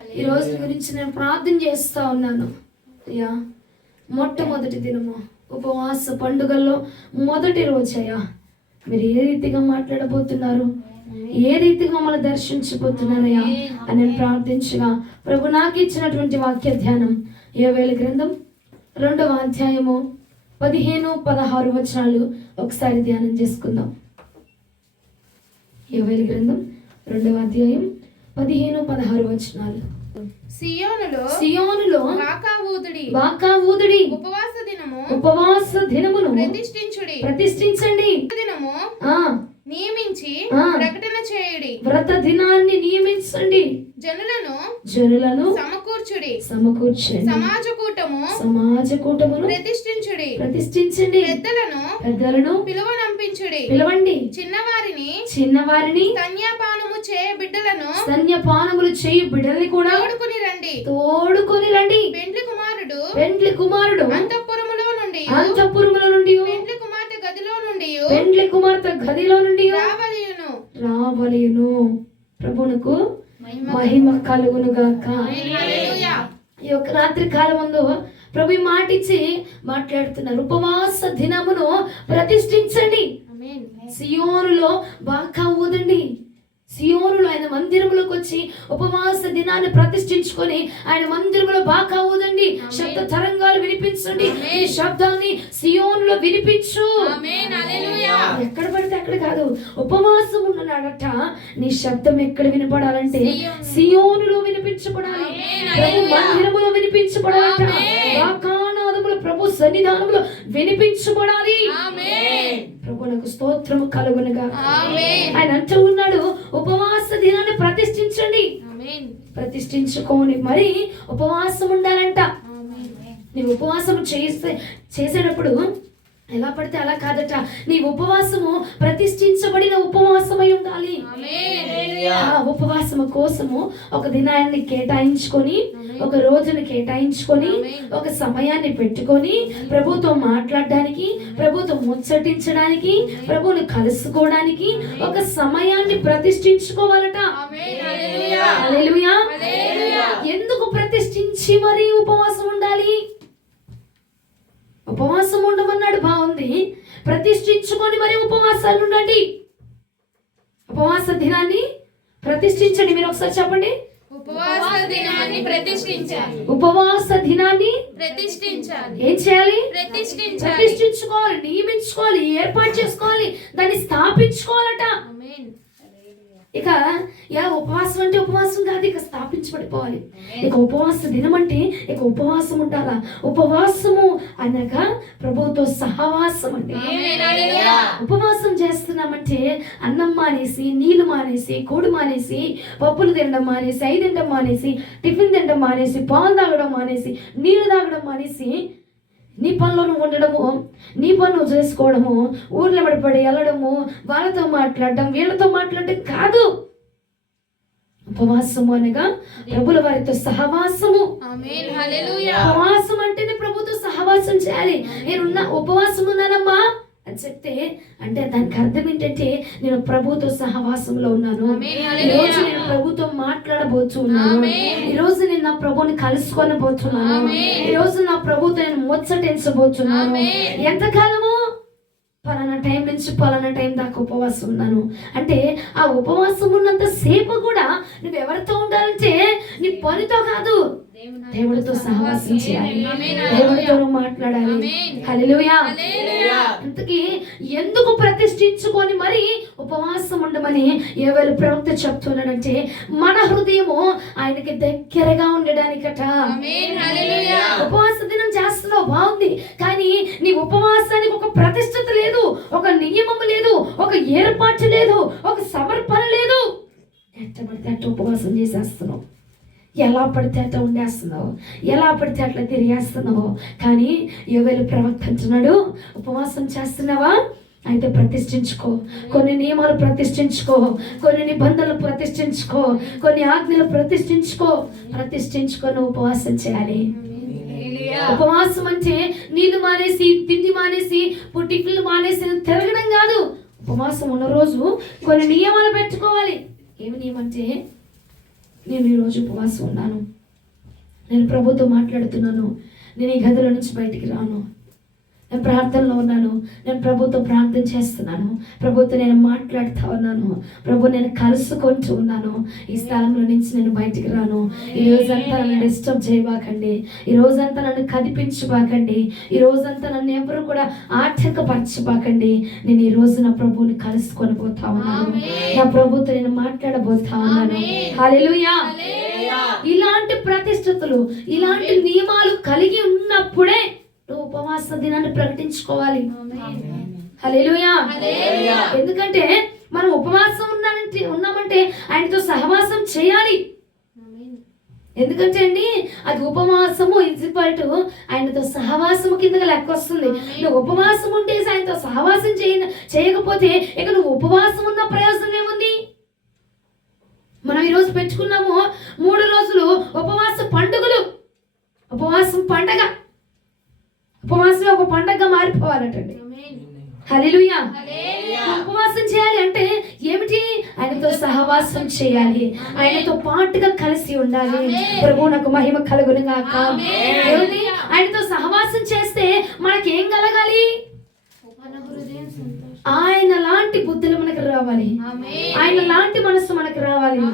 ఈ రోజు గురించి నేను ప్రార్థన చేస్తా ఉన్నాను. అయ్యా, మొట్టమొదటి దినము ఉపవాస పండుగల్లో మొదటి రోజు అయ్యా, మీరు ఏ రీతిగా మాట్లాడబోతున్నారు, ఏ రీతిగా మమ్మల్ని దర్శించబోతున్నారయ్యా అని నేను ప్రార్థించగా, ప్రభు నాకు ఇచ్చినటువంటి వాక్య ధ్యానం యోవేలు గ్రంథం 2వ అధ్యాయము 15-16 వచనాలు ఒకసారి ధ్యానం చేసుకుందాం. యోవేలు గ్రంథం 2వ అధ్యాయం 15-16 వచనాలు. సియోనులో బాకా ఊదుడి, ఉపవాస దినమును ప్రతిష్ఠించండి, నియమించి ప్రకటన చేయుడి, వ్రత దినాన్ని నియమించండి, జనులను సమకూర్చండి, సమాజ కూటమును ప్రతిష్ఠించండి, పెద్దలను పిలవండి, చిన్నవారిని స్తన్యపానములు చేయు బిడ్డలని కూడా తోడుకొని రండి. పెండ్లి కుమారుడు అంతఃపురములో నుండి పెండ్లి కుమార్తె గదిలో నుండి రావలయును. ప్రభువునకు మహిమ కలుగును గాక. ఈ యొక్క రాత్రి కాలం ముందు ప్రభు మాటిచ్చి మాట్లాడుతున్నారు. ఉపవాస దినమును ప్రతిష్ఠించండి, సియోనులో బాకా ఊదండి. సియోనులో ఆయన మందిరంలోకి వచ్చి ఉపవాస దినాన్ని ప్రతిష్ఠించుకొని ఆయన మందిరంలో బాకా ఊదండి, శబ్ద తరంగాలు వినిపించండి. ఈ శబ్దాన్ని సియోనులో వినిపించు. ఎక్కడ పడితే అక్కడ కాదు, ఉపవాసం ఉన్నాడట. నీ శబ్దం ఎక్కడ వినపడాలంటే సియోనులో వినిపించబడాలి, ప్రభు మందిరములో వినిపించబడాలట. బాకానాదములు ప్రభు సన్నిధానములో వినిపించబడాలి. ప్రభువునకు స్తోత్రము కలుగునుగా. ఆయన అంటూ ఉన్నాడు, ఉపవాస దినాన్ని ప్రతిష్ఠించండి. ప్రతిష్ఠించుకోని మరి ఉపవాసం ఉండాలంట. నీవు ఉపవాసం చేసేటప్పుడు ఎలా పడితే అలా కాదట. నీ ఉపవాసము ప్రతిష్ఠించబడిన ఉపవాసమై ఉండాలి. ఆ ఉపవాసము కోసము ఒక దినాన్ని కేటాయించుకొని, ఒక రోజును కేటాయించుకొని, ఒక సమయాన్ని పెట్టుకొని ప్రభుతో మాట్లాడడానికి, ప్రభుతో ముచ్చటించడానికి, ప్రభుని కలుసుకోవడానికి ఒక సమయాన్ని ప్రతిష్ఠించుకోవాలట. హల్లెలూయా. ఎందుకు ప్రతిష్ఠించి మరి ఉపవాసం ఉండాలి? ఉపవాసం ఉండమన్నాడు, బాగుంది. ప్రతిష్ఠించుకొని మరి ఉపవాసాలు ఉండండి. ఉపవాస దినాన్ని ప్రతిష్ఠించండి. మీరు ఒకసారి చెప్పండి. ఉపవాస దినాన్ని ప్రతిష్ఠించాలి. ఏం చేయాలి? ప్రతిష్ఠించుకోవాలి, నియమించుకోవాలి, ఏర్పాటు చేసుకోవాలి, దాన్ని స్థాపించుకోవాలట. ఇక ఉపవాసం అంటే ఉపవాసం కాదు, ఇక స్థాపించబడిపోవాలి. ఇక ఉపవాస దినం అంటే ఇక ఉపవాసం ఉండాలా. ఉపవాసము అనగా ప్రభువుతో సహవాసం అంటే. ఉపవాసం చేస్తున్నామంటే అన్నం మానేసి, నీళ్లు మానేసి, కూడు మానేసి, పప్పులు తినడం మానేసి, అయి తినడం మానేసి, టిఫిన్ తినడం మానేసి, పాలు తాగడం మానేసి, నీళ్లు తాగడం మానేసి, నీ పనిలో నువ్వు ఉండడము, నీ పని నువ్వు చేసుకోవడము, ఊర్లో పడిపడి వెళ్ళడము, వాళ్ళతో మాట్లాడడం, వీళ్ళతో మాట్లాడడం కాదు. ఉపవాసము అనగా ప్రభుల వారితో సహవాసము. ఉపవాసం అంటేనే ప్రభుతో సహవాసం చేయాలి. నేనున్నా ఉపవాసం ఉన్నానమ్మా అని చెప్తే అంటే దానికి అర్థం ఏంటంటే నేను ప్రభుతో సహవాసంలో ఉన్నాను. ఈరోజు నేను ప్రభుతో మాట్లాడబోతున్నాను. ఈరోజు నేను నా ప్రభుని కలుసుకోనబోతున్నాను. ఈరోజు నా ప్రభుతో నేను ముచ్చటించబోతున్నాను. ఎంతకాలము? పలానా టైం నుంచి పలానా టైం దాకా ఉపవాసం ఉన్నాను అంటే ఆ ఉపవాసం ఉన్నంత సేపు కూడా నువ్వు ఎవరితో ఉండాలంటే నీ పనితో కాదు, దేవుడితో సహవాసం చేయాలి, దేవుడితో మాట్లాడాలి. హల్లెలూయా. ఇంతకీ ఎందుకు ప్రతిష్ఠించుకొని మరి ఉపవాసం ఉండమని యోవేలు ప్రవక్త చెప్తున్నాడంటే మన హృదయము ఆయనకి దగ్గరగా ఉండడానికట. ఉపవాస దినం చేస్తున్నావు, బాగుంది, కానీ నీ ఉపవాసానికి ఒక ప్రతిష్టత లేదు, ఒక నియమం లేదు, ఒక ఏర్పాటు లేదు, ఒక సమర్పణ లేదు. ఎట్ట పడితే అట్ట ఉపవాసం చేసేస్తున్నావు, ఎలా పడితే అట్లా ఉండేస్తున్నావు, ఎలా పడితే అట్లా తిరిగేస్తున్నావు. కానీ యోవేలు ప్రవక్త అంటున్నాడు, ఉపవాసం చేస్తున్నావా? అయితే ప్రతిష్ఠించుకో. కొన్ని నియమాలు ప్రతిష్ఠించుకో, కొన్ని నిబంధనలు ప్రతిష్ఠించుకో, కొన్ని ఆజ్ఞలు ప్రతిష్ఠించుకొని ఉపవాసం చేయాలి. ఉపవాసం అంటే నీళ్లు మానేసి, తిండి మానేసి, టిఫిన్లు మానేసి తిరగడం కాదు. ఉపవాసం ఉన్న రోజు కొన్ని నియమాలు పెట్టుకోవాలి. ఏమి నియమం అంటే నేను ఈరోజు ఉపవాసం ఉన్నాను, నేను ప్రభుతో మాట్లాడుతున్నాను, నేను ఈ గదిలో నుంచి బయటికి రాను, నేను ప్రార్థనలో ఉన్నాను, నేను ప్రభుతో ప్రార్థన చేస్తున్నాను, ప్రభుతో నేను మాట్లాడుతూ ఉన్నాను, ప్రభు నేను కలుసుకుంటూ ఉన్నాను, ఈ స్థలంలో నుంచి నేను బయటికి రాను, ఈ రోజంతా నన్ను డిస్టర్బ్ చేయబాకండి, ఈ రోజంతా నన్ను కదిపించబాకండి, ఈ రోజంతా నన్ను ఎవరు కూడా ఆటంకపరచబాకండి, నేను ఈ రోజు నా ప్రభువుని కలుసుకొని పోతా ఉన్నాను, నా ప్రభుతో నేను మాట్లాడబోతా ఉన్నాను. హల్లెలూయా. ఇలాంటి ప్రతిష్ఠితులు, ఇలాంటి నియమాలు కలిగి ఉన్నప్పుడే నువ్వు ఉపవాస దినాన్ని ప్రకటించుకోవాలి. హల్లెలూయా. ఎందుకంటే మనం ఉపవాసం ఉన్నామంటే ఆయనతో సహవాసం చేయాలి. ఎందుకంటే అండి అది ఉపవాసము ఈక్వల్ టు ఆయనతో సహవాసము కిందగా లెక్క వస్తుంది. నువ్వు ఉపవాసం ఉంటే ఆయనతో సహవాసం చేయకపోతే ఇక నువ్వు ఉపవాసం ఉన్న ప్రయోజనం ఏముంది? మనం ఈరోజు పెంచుకున్నాము 3 రోజులు ఉపవాస పండుగలు, ఉపవాసం పండగ, ఉపవాసం ఒక పండగగా మారిపోవాలటండి. హల్లెలూయా. ఉపవాసం చేయాలి అంటే ఏమిటి? ఆయనతో సహవాసం చేయాలి, ఆయనతో పాటుగా కలిసి ఉండాలి. ప్రభువునకు మహిమ కలుగును గాక. ఆయనతో సహవాసం చేస్తే మనకేం కలగాలి? ఆయన లాంటి బుద్ధులు మనకు రావాలి, ఆయన లాంటి మనసు మనకు రావాలి,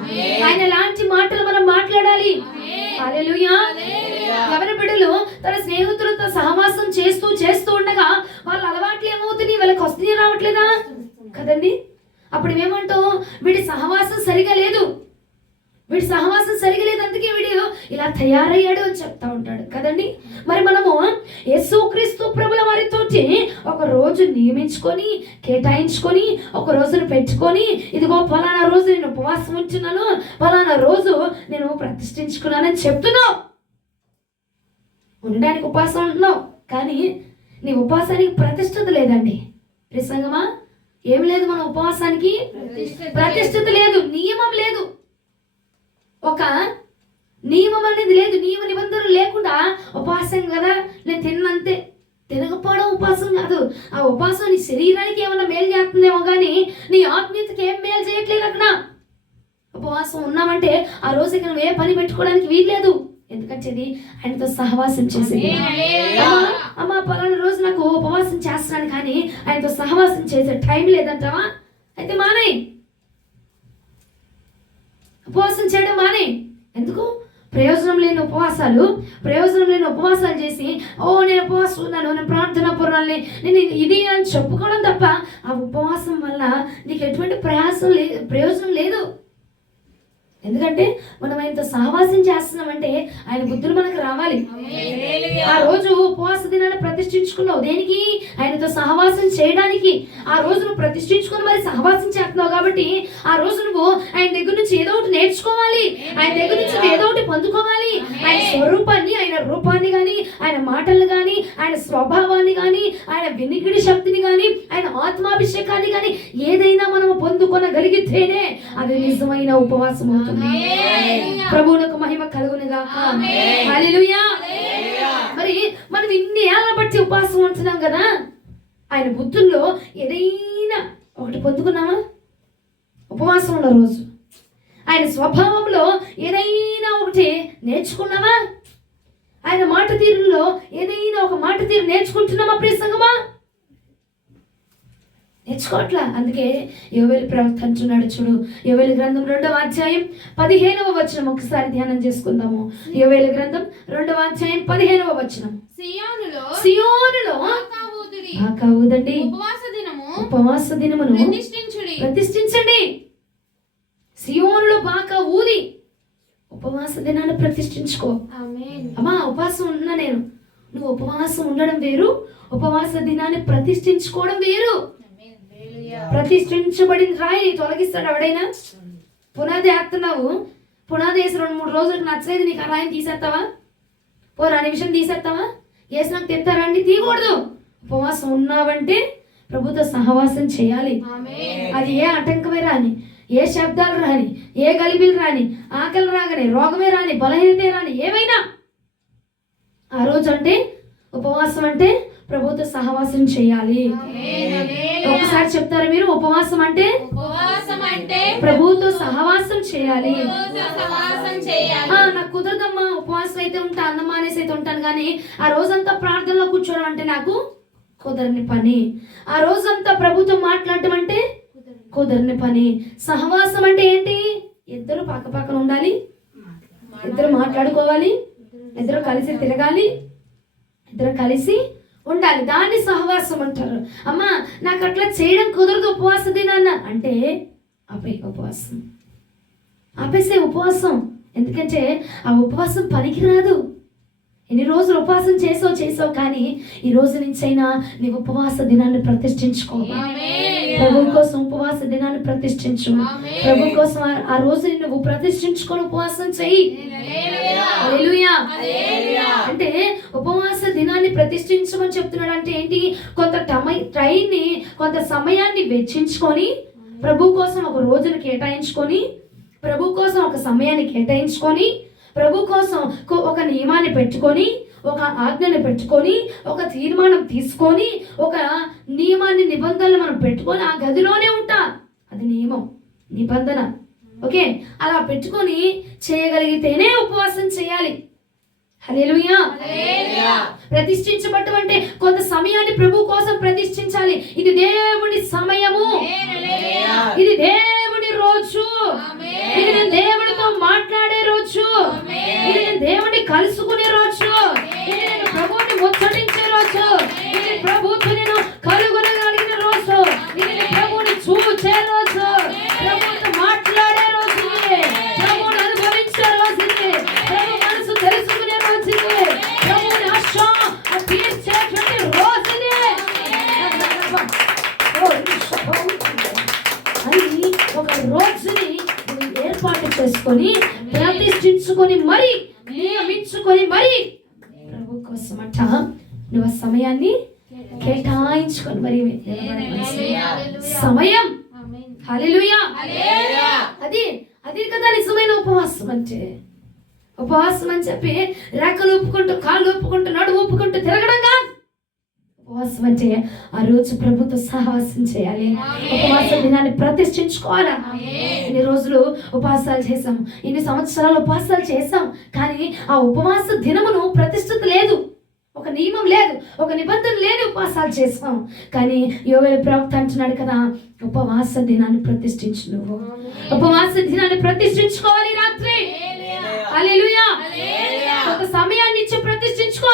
ఆయన లాంటి మాటలు మనం మాట్లాడాలి. హల్లెలూయా. యవన బిడ్డలు తన స్నేహితులతో సహవాసం చేస్తూ ఉండగా వాళ్ళ అలవాట్లు ఏమవుతున్నాయి? వాళ్ళకి వస్తున్నాయి, రావట్లేదా కదండి? అప్పుడు ఏమంటాం? వీడి సహవాసం సరిగా లేదు, వీడి సహవాసం సరిగా లేదు, అందుకే వీడు ఇలా తయారయ్యాడు అని చెప్తా ఉంటాడు కదండి. మరి మనము యేసుక్రీస్తు ప్రభుల వారితోటి ఒక రోజు నియమించుకొని కేటాయించుకొని ఒక రోజును పెట్టుకొని, ఇదిగో ఫలానా రోజు నేను ఉపవాసం ఉంటున్నాను, ఫలానా రోజు నేను ప్రతిష్ఠించుకున్నానని చెప్తున్నావు. ఉండడానికి ఉపవాసం ఉంటున్నావు, కానీ నీ ఉపవాసానికి ప్రతిష్ఠిత లేదండి. ప్రసంగమా? ఏం లేదు, మన ఉపవాసానికి ప్రతిష్ఠిత లేదు, నియమం లేదు, ఒక నియమం అనేది లేదు, నియమ నిబంధనలు లేకుండా ఉపవాసం కదా నేను తిన్నంతే, తినకపోవడం ఉపవాసం కాదు. ఆ ఉపవాసం నీ శరీరానికి ఏమైనా మేలు చేస్తుందేమో కానీ నీ ఆత్మీయతకి ఏం మేలు చేయట్లేదు. అక్కడ ఉపవాసం ఉన్నామంటే ఆ రోజు ఇక నువ్వు ఏ పని పెట్టుకోవడానికి వీల్లేదు, ఎందుకంటే ఇది ఆయనతో సహవాసం చేసేది. అమ్మ పలానా రోజు నాకు ఉపవాసం చేస్తున్నాను కానీ ఆయనతో సహవాసం చేసే టైం లేదంటావా? అయితే మానే, ఉపవాసం చేయడం మానే. ఎందుకు? ప్రయోజనం లేని ఉపవాసాలు చేసి నేను ఉపవాసం ఉన్నాను, నేను ప్రార్థనా పూర్ణాలని నేను ఇది అని చెప్పుకోవడం తప్ప ఆ ఉపవాసం వల్ల నీకు ఎటువంటి ప్రయోజనం లేదు. ఎందుకంటే మనం ఆయనతో సహవాసం చేస్తున్నామంటే ఆయన బుద్ధులు మనకు రావాలి. ఆ రోజు ఉపవాస దినాన్ని ప్రతిష్ఠించుకున్నావు దేనికి? ఆయనతో సహవాసం చేయడానికి. ఆ రోజు నువ్వు ప్రతిష్ఠించుకుని మరి సహవాసం చేస్తున్నావు కాబట్టి ఆ రోజు నువ్వు ఆయన దగ్గర నుంచి ఏదో ఒకటి నేర్చుకోవాలి, ఆయన దగ్గర నుంచి ఏదో ఒకటి పొందుకోవాలి. ఆయన స్వరూపాన్ని, ఆయన రూపాన్ని కానీ, ఆయన మాటలు కానీ, ఆయన స్వభావాన్ని కానీ, ఆయన వినికిడి శక్తిని కానీ, ఆయన ఆత్మాభిషేకాన్ని కానీ ఏదైనా మనం పొందుకొనగలిగితేనే అది నిజమైన ఉపవాసం అవుతుంది. ప్రభువునకు మహిమ కలుగునుగా. హల్లెలూయా. మరి మనం ఇన్ని ఏళ్ళ బట్టి ఉపవాసం ఉంటున్నాం కదా, ఆయన బుద్ధుల్లో ఏదైనా ఒకటి పొందుకున్నామా? ఉపవాసం ఉన్న రోజు ఆయన స్వభావంలో ఏదైనా ఒకటి నేర్చుకున్నావా? ఆయన మాట తీరులో ఏదైనా ఒక మాట తీరు నేర్చుకుంటున్నామా? ప్రియ సంగమా, నేర్చుకోవట్లా. అందుకే యోవేలు ప్రవక్త అంటున్నాడు చూడు, యోవేలు గ్రంథం 2వ అధ్యాయం 15వ వచనం ఒకసారి ధ్యానం చేసుకుందాము. యోవేలు గ్రంథం 2వ అధ్యాయం 15వ వచనం. సియోనులో బాకా ఊదండి, ఉపవాస దినమును ప్రతిష్ఠించండి. సియోనులో బాకా ఊది ఉపవాస దినాన్ని ప్రతిష్ఠించుకో. అమ్మా ఉపవాసం ఉన్నా నేను, నువ్వు ఉపవాసం ఉండడం వేరు, ఉపవాస దినాన్ని ప్రతిష్ఠించుకోవడం వేరు. ప్రతిష్ఠించబడిన రాయి తొలగిస్తాడు ఎవడైనా? పునాది వేస్తున్నావు, పునాది వేసి 2-3 రోజులకు నచ్చలేదు నీకు, ఆ రాయిని తీసేస్తావా? ఆ నిమిషం తీసేస్తావా? వేసినాక తెస్తారండి, తీయకూడదు. ఉపవాసం ఉన్నావంటే ప్రభుతో సహవాసం చేయాలి. అది ఏ ఆటంకమే రాని, ఏ శబ్దాలు రాని, ఏ గలిబిలు రాని, ఆకలి రాగానే, రోగమే రాని, బలహీనతే రాని, ఏమైనా ఆ రోజు అంటే ఉపవాసం అంటే ప్రభుతో సహవాసం చేయాలి. ఒకసారి చెప్తారా మీరు? ఉపవాసం అంటే ఉపవాసం అంటే ప్రభుతో సహవాసం చేయాలి. సహవాసం చేయాలి. నాకు కుదరదమ్మా, ఉపవాసం అయితే ఉంటా, అన్నం మానేసి అయితే ఉంటాను, కానీ ఆ రోజంతా ప్రార్థనలో కూర్చోవడం అంటే నాకు కుదరని పని. ఆ రోజంతా ప్రభుతో మాట్లాడటం అంటే కుదరని పని. సహవాసం అంటే ఏంటి? ఇద్దరు పక్కపక్కన ఉండాలి, ఇద్దరు మాట్లాడుకోవాలి, ఇద్దరు కలిసి తిరగాలి, ఇద్దరు కలిసి ఉండాలి. దాన్ని సహవాసం అంటారు. అమ్మా నాకు అట్లా చేయడం కుదరదు ఉపవాస దినాన్న అంటే ఆపే ఉపవాసం, ఆపేసే ఉపవాసం. ఎందుకంటే ఆ ఉపవాసం పనికిరాదు. ఎన్ని రోజులు ఉపవాసం చేసావు కానీ ఈ రోజు నుంచైనా నీ ఉపవాస దినాన్ని ప్రతిష్ఠించుకో. ప్రభు కోసం ఉపవాస దినాన్ని ప్రతిష్ఠించు. ప్రభు కోసం ఆ రోజు నువ్వు ప్రతిష్ఠించుకొని ఉపవాసం చెయ్యి. హల్లెలూయా. అంటే ఉపవాస దినాన్ని ప్రతిష్ఠించమని చెప్తున్నాడు అంటే ఏంటి? కొంత టైంని, కొంత సమయాన్ని వెచ్చించుకొని ప్రభు కోసం ఒక రోజును కేటాయించుకొని, ప్రభు కోసం ఒక సమయాన్ని కేటాయించుకొని, ప్రభు కోసం ఒక నియమాన్ని పెట్టుకొని, ఒక ఆజ్ఞని పెట్టుకొని, ఒక తీర్మానం తీసుకొని, ఒక నియమాన్ని, నిబంధనలు మనం పెట్టుకొని ఆ గదిలోనే ఉంటా. అది నియమం, నిబంధన. ఓకే, అలా పెట్టుకొని చేయగలిగితేనే ఉపవాసం చేయాలి. హల్లెలూయా. ప్రతిష్ఠించబడటం అంటే కొంత సమయాన్ని ప్రభు కోసం ప్రతిష్ఠించాలి. ఇది దేవుని సమయము, ఇది దేవుని రోజు, ఇది నేను దేవునితో మాట్లాడే రోజు, ఇది నేను దేవుని కలుసుకునే రోజు, ఇది నేను ప్రభువుని ముచ్చటించే రోజు, ఇది ప్రభుతో నేను కలుగునగలిగిన రోజు, ఇది నేను ప్రభువుని చూచే రోజు, ప్రభువుతో మాట్లాడే రోజు, ప్రభువుని అనుభవించే రోజు, ప్రభు మనసు తెలుసుకునే రోజు, ప్రభువుని ఆశ తీర్చేటువంటి రోజు. అది ఒక రోజుని ఏర్పాటు చేసుకొని, ప్రతిష్ఠించుకొని, మరి నియమించుకొని, మరి ప్రభు కోసం అట నువ్వు సమయాన్ని కేటాయించుకొని మరి సమయం. హల్లెలూయా. అది కదా నిజమైన ఉపవాసం అంటే. ఉపవాసం అని చెప్పి రెక్కలు ఊపుకుంటూ, కాళ్ళు ఊపుకుంటూ, నడుము ఊపుకుంటూ తిరగడం కాదు. ఉపవాసం అంటే ఆ రోజు ప్రభుతో సహవాసం చేయాలి. ఉపవాస దినాన్ని ప్రతిష్ఠించుకోవాలా. ఇన్ని రోజులు ఉపవాసాలు చేసాం, ఇన్ని సంవత్సరాలు ఉపవాసాలు చేసాం, కానీ ఆ ఉపవాస దినమును ప్రతిష్ఠిత లేదు, ఒక నియమం లేదు, ఒక నిబంధన లేదు. ఉపవాసాలు చేసాం కానీ యోవేలు ప్రవక్త అంటున్నాడు కదా, ఉపవాస దినాన్ని ప్రతిష్ఠించు. నువ్వు ఉపవాస దినాన్ని ప్రతిష్ఠించుకోవాలి. రాత్రి హల్లెలూయా. ఒక సమయాన్ని ఇచ్చి ప్రతిష్ఠించుకో.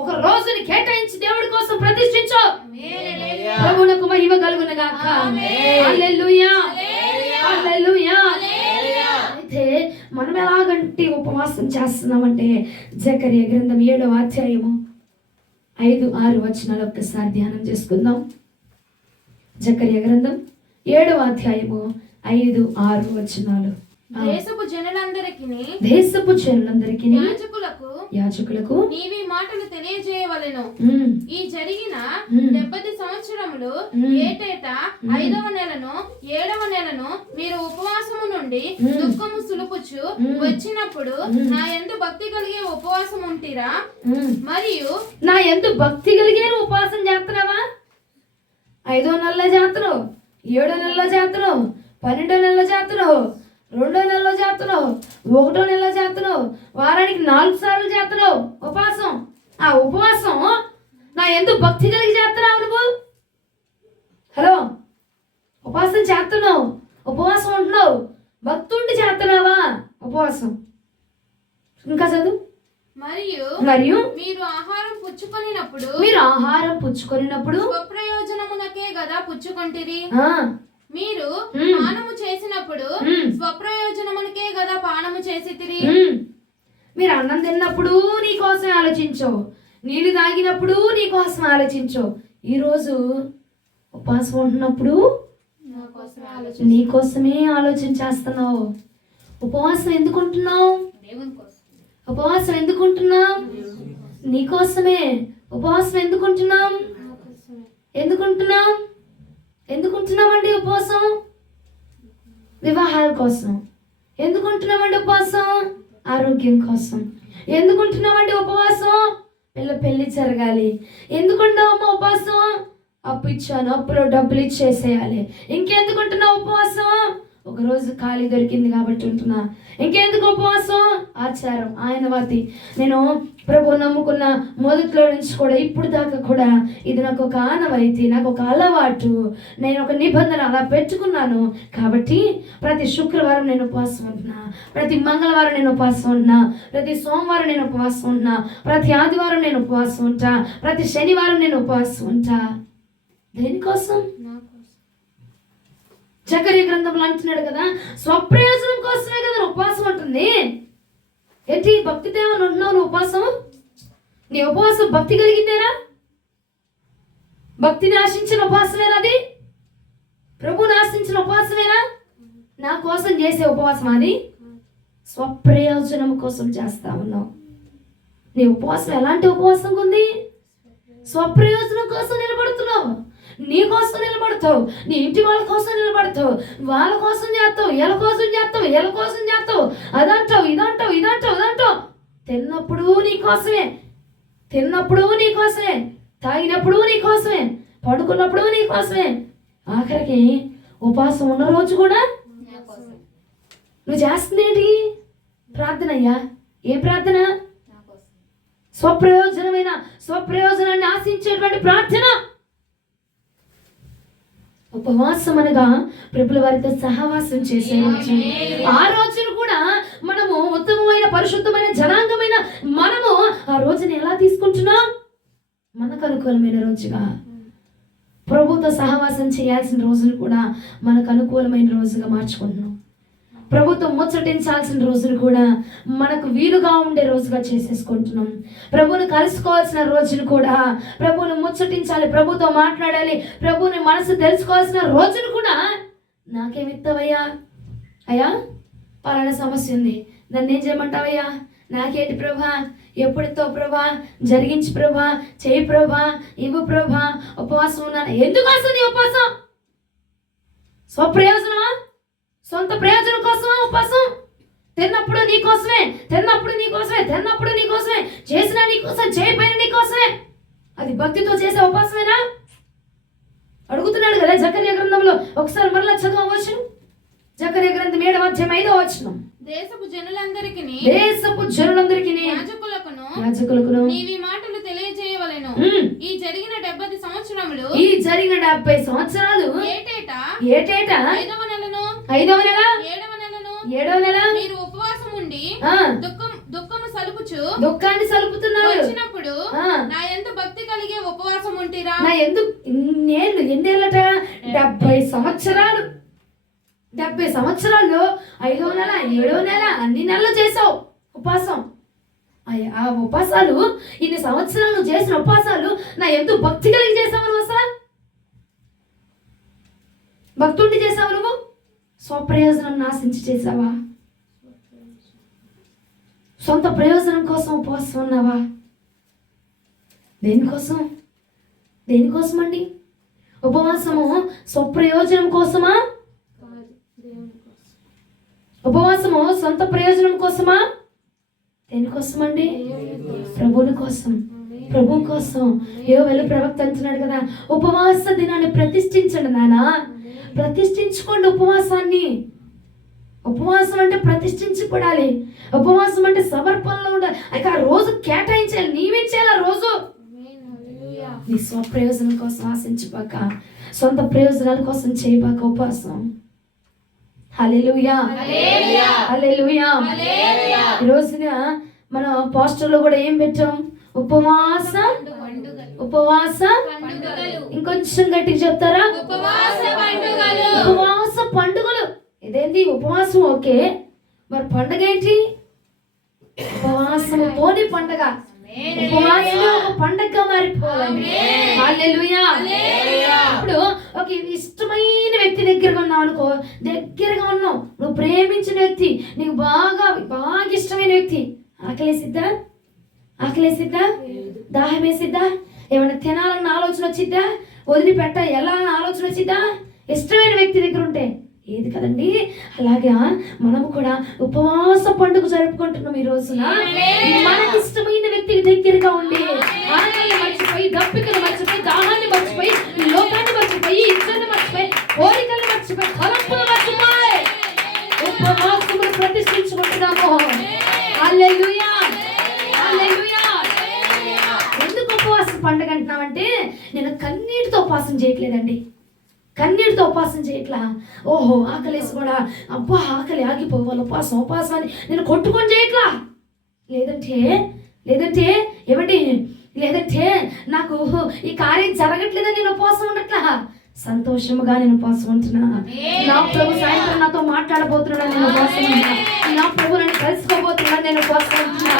ఒక రోజుని కేటాయించి దేవుడి కోసం ప్రతిష్ఠించు. ప్రభువునకు మహిమ కలుగును గాక. హల్లెలూయా. హల్లెలూయా. అయితే మనం ఎలాగంటే ఉపవాసం చేస్తున్నామంటే జకరియా గ్రంథం 7వ అధ్యాయము 5-6 వచనాలు ఒక్కసారి ధ్యానం చేసుకుందాం. జకరియా గ్రంథం 7వ అధ్యాయము 5-6 వచనాలు. దేశపు జనులందరికీ యాజకులకు నీవి మాటలు తెలియజేయవలెను. ఈ జరిగిన 70 సంవత్సరములు ఏటేటా 5వ నెలను 7వ నెలను మీరు ఉపవాసము నుండి దుఃఖము సులుపుచు వచ్చినప్పుడు నా యందు భక్తి కలిగే ఉపవాసం ఉంటిరా? మరియు నా యందు భక్తి కలిగే ఉపవాసం చేస్తున్నావా? 5వ నెలలో చేస్తున్నావు, 7వ నెలలో చేస్తున్నావు, 12వ నెలలో చేస్తున్నావు, 2వ నెలలో చేస్తున్నావు, 1వ నెలలో చేస్తున్నావు, వారానికి 4 సార్లు చేస్తున్నావు ఉపవాసం. ఆ ఉపవాసం నా ఎందుకు భక్తి కలిగి చేస్తున్నావు నువ్వు? హలో, ఉపవాసం చేస్తున్నావు, ఉపవాసం ఉంటున్నావు, భక్తి ఉండి చేస్తున్నావా ఉపవాసం? ఇంకా చదువు. మరియు మీరు ఆహారం పుచ్చుకొనినప్పుడు స్వప్రయోజనమునకే గదా పుచ్చుకొంటిరి. మీరు పానము చేసినప్పుడు స్వప్రయోజనమునకే గదా పానము చేసితిరి. మీరు అన్నం తిన్నప్పుడు నీ కోసం ఆలోచించో, నీళ్లు తాగినప్పుడు నీ కోసం ఆలోచించో. ఈరోజు ఉపవాసం ఉంటున్నప్పుడు నీ కోసమే ఆలోచించేస్తున్నావు. ఉపవాసం ఎందుకుంటున్నావు? ఉపవాసం ఎందుకుంటున్నాం? నీ కోసమే. ఉపవాసం ఎందుకుంటున్నాం? ఎందుకుంటున్నామండి ఉపవాసం? వివాహాల కోసం. ఎందుకుంటున్నామండి ఉపవాసం? ఆరోగ్యం కోసం. ఎందుకుంటున్నామండి ఉపవాసం? పెళ్లి జరగాలి. ఎందుకుంటావమ్మా ఉపవాసం? అప్పు ఇచ్చాను, అప్పులో డబ్బులు ఇచ్చేసేయాలి. ఇంకెందుకుంటున్నావు ఉపవాసం? ఒకరోజు ఖాళీ దొరికింది కాబట్టి ఉంటున్నా. ఇంకెందుకు ఉపవాసం? ఆచారం, ఆయన వాతి. నేను ప్రభు నమ్ముకున్న మొదట్లో నుంచి కూడా ఇప్పుడు దాకా కూడా ఇది నాకు ఒక ఆనవాయితీ, నాకు ఒక అలవాటు, నేను ఒక నిబంధన అలా పెట్టుకున్నాను. కాబట్టి ప్రతి శుక్రవారం నేను ఉపవాసం ఉంటున్నా, ప్రతి మంగళవారం నేను ఉపవాసం ఉంటున్నా, ప్రతి సోమవారం నేను ఉపవాసం ఉంటున్నా, ప్రతి ఆదివారం నేను ఉపవాసం ఉంటా, ప్రతి శనివారం నేను ఉపవాసం ఉంటా. దేనికోసం? జకరియా గ్రంథంలో అంటున్నాడు కదా, స్వప్రయోజనం కోసమే కదా ఉపవాసం ఉంటుంది. ఏంటి భక్తితో ఏమని ఉంటున్నావు నువ్వు ఉపవాసం? నీ ఉపవాసం భక్తి కలిగిందేనా? భక్తిని ఆశించిన ఉపవాసమేనా? అది ప్రభుని ఆశించిన ఉపవాసమేనా? నా కోసం చేసే ఉపవాసం అది? స్వప్రయోజనం కోసం చేస్తా ఉన్నావు. నీ ఉపవాసం ఎలాంటి ఉపవాసం ఉంది? స్వప్రయోజనం కోసం నిలబడుతున్నావు. నీ కోసం నిలబడతావు, నీ ఇంటి వాళ్ళ కోసం నిలబడతావు, వాళ్ళ కోసం చేస్తావు, వీళ్ళ కోసం చేస్తావు, వీళ్ళ కోసం చేస్తావు, అదంటావు, ఇదంటావు, ఇదంటావు, అదంటావు. తిన్నప్పుడు నీ కోసమే, తిన్నప్పుడు నీ కోసమే, తాగినప్పుడు నీ కోసమే, పడుకున్నప్పుడు నీ కోసమే, ఆఖరికి ఉపవాసం ఉన్న రోజు కూడా నువ్వు చేస్తుంది ఏంటి? ప్రార్థన. అయ్యా ఏ ప్రార్థన? స్వప్రయోజనాన్ని ఆశించేటువంటి ప్రార్థన. ఉపవాసం అనగా ప్రభుల వారితో సహవాసం చేసే రోజు. ఆ రోజును కూడా మనము ఉత్తమమైన పరిశుద్ధమైన జనాంగమైన మనము ఆ రోజుని ఎలా తీసుకుంటున్నాం? మనకు అనుకూలమైన రోజుగా, ప్రభుతో సహవాసం చేయాల్సిన రోజును కూడా మనకు అనుకూలమైన రోజుగా మార్చుకుంటున్నాం. ప్రభుత్వం ముచ్చటించాల్సిన రోజును కూడా మనకు వీలుగా ఉండే రోజుగా చేసేసుకుంటున్నాం. ప్రభువుని కలుసుకోవాల్సిన రోజును కూడా, ప్రభువుని ముచ్చటించాలి, ప్రభుతో మాట్లాడాలి, ప్రభువుని మనసు తెలుసుకోవాల్సిన రోజును కూడా నాకేమిస్తావయ్యా? అయ్యా పలానా సమస్య ఉంది, నన్ను ఏం చేయమంటావయ్యా? నాకేంటి ప్రభా? ఎప్పుడుతో ప్రభా? జరిగించి ప్రభా, చేయి ప్రభా, ఇవ్వు ప్రభా. ఉపవాసం ఉన్నాను. ఎందుకోసం నీ ఉపవాసం? స్వప్రయోజనమా? సొంత ప్రయోజనం కోసమా ఉపవాసం? తిన్నప్పుడు నీ కోసమే, తిన్నప్పుడు నీ కోసమే, తిన్నప్పుడు నీ కోసమే, చేసినా నీ కోసం, చేయపోయిన నీ కోసమే. అది భక్తితో చేసే ఉపవాసమేనా? అడుగుతున్నాడు కదా జకరియా గ్రంథంలో. ఒకసారి మరలా చదవవచ్చు. జకరియా గ్రంథం 7వ అధ్యాయం 5వ వచనం. దేశపు జనులందరికీ యాజకులకును నీవి మాటలు తెలియజేయవలెను. ఈ జరిగిన 70 సంవత్సరములు, ఈ జరిగిన 70 సంవత్సరాలు ఏటేటా 5వ నెలను 5వ నెల 7వ నెల మీరు ఉపవాసం ఉండి దుఃఖము సలుపుచు, దుఃఖాన్ని సలుపుతున్నారు. వచ్చినప్పుడు నా యందు భక్తి కలిగే ఉపవాసం ఉంటిరా? నా యందు ఎన్నేళ్ళట? 70 సంవత్సరాలు. 70 సంవత్సరాల్లో 5వ నెల 7వ నెల అన్ని నెలలు చేసావు ఉపవాసం. ఆ ఉపవాసాలు, ఇన్ని సంవత్సరాలు చేసిన ఉపవాసాలు నా ఎంతో భక్తి కలిగి చేసావు నువ్వు. అసలు భక్తుండి చేసావు నువ్వు? స్వప్రయోజనం నాశించి చేసావా? సొంత ప్రయోజనం కోసం ఉపవాసం ఉన్నావా? దేనికోసం? దేనికోసం అండి ఉపవాసము? స్వప్రయోజనం కోసమా? ఉపవాసము సొంత ప్రయోజనం కోసమా? దేనికోసమండి? ప్రభువుని కోసం, ప్రభు కోసం. యోవేలు ప్రవక్త అంటున్నాడు కదా, ఉపవాస దినాన్ని ప్రతిష్ఠించండి నాన్న. ప్రతిష్ఠించుకోండి ఉపవాసాన్ని. ఉపవాసం అంటే ప్రతిష్ఠించబడాలి. ఉపవాసం అంటే సమర్పణలో ఉండాలి. అయితే ఆ రోజు కేటాయించాలి, నీవించాలి ఆ రోజు. నీ స్వప్రయోజనం కోసం ఆశించబాక, సొంత ప్రయోజనాల కోసం చేయబాక ఉపవాసం. హల్లెలూయా, హల్లెలూయా. ఈ రోజున మన పోస్టర్లో కూడా ఏం పెట్టాం? ఉపవాస ఇంకొంచెం గట్టిగా చెప్తారా? ఉపవాస పండుగలు. ఇదేంటి ఉపవాసం? ఓకే, మరి పండుగ ఏంటి? ఉపవాసము తోని పండుగ. ఉపవాసం ఒక పండుగగా మారిపోవాలి. హల్లెలూయా. ఇప్పుడు ఒక ఇష్టమైన వ్యక్తి దగ్గరగా ఉన్నావు అనుకో, దగ్గరగా ఉన్నావు, నువ్వు ప్రేమించిన వ్యక్తి, నీకు బాగా ఇష్టమైన వ్యక్తి. ఆకలేసిద్దా? ఆకలేసిద్దా? దాహం వేసిద్దా? ఏమైనా తినాలన్న ఆలోచన వచ్చిద్దా? వదిలిపెట్ట వెళ్ళాలన్న ఆలోచన వచ్చిద్దా? ఇష్టమైన వ్యక్తి దగ్గర ఉంటే ఏది కదండి. అలాగా మనము కూడా ఉపవాస పండుగ జరుపుకుంటున్నాం ఈ రోజున. మనకి ఇష్టమైన వ్యక్తి దేవునికి దగ్గరగా ఉండి ఆనందాన్ని మర్చిపోయి, దప్పికలు మర్చిపోయి, దాహాన్ని మర్చిపోయి, ఈ లోకాన్ని మర్చిపోయి, ఇచ్ఛను మర్చిపోయి, కోరికలు మర్చిపోయి, తలంపులు మర్చిపోయి ఉపవాసమును ప్రతిష్ఠించుకుంటున్నాము. హల్లెలూయా, హల్లెలూయా. ఎందుకు ఉపవాసం పండుగ అంటున్నామంటే, నేను కన్నీటితో ఉపవాసం చేయట్లేదండి, కన్నీటితో ఉపాసం చేయట్లా. ఓహో ఆకలేసి కూడా అబ్బా ఆకలి ఆగిపోవాలి ఉపాసం ఉపాసం అని నేను కొట్టుకొని చేయట్లా. లేదంటే ఏమండి, లేదంటే నాకు ఈ కార్యం జరగట్లేదని నేను ఉపవాసం ఉండట్లా. సంతోషముగా నేను ఉపవాసం ఉంటున్నా. నా ప్రభు సాయంత్రం నాతో మాట్లాడబోతున్నాడు, నేను ఉపవాసం ఉంటున్నా. నా ప్రభు నన్ను కలుసుకోబోతున్నాడు, నేను ఉపవాసం ఉంటున్నా.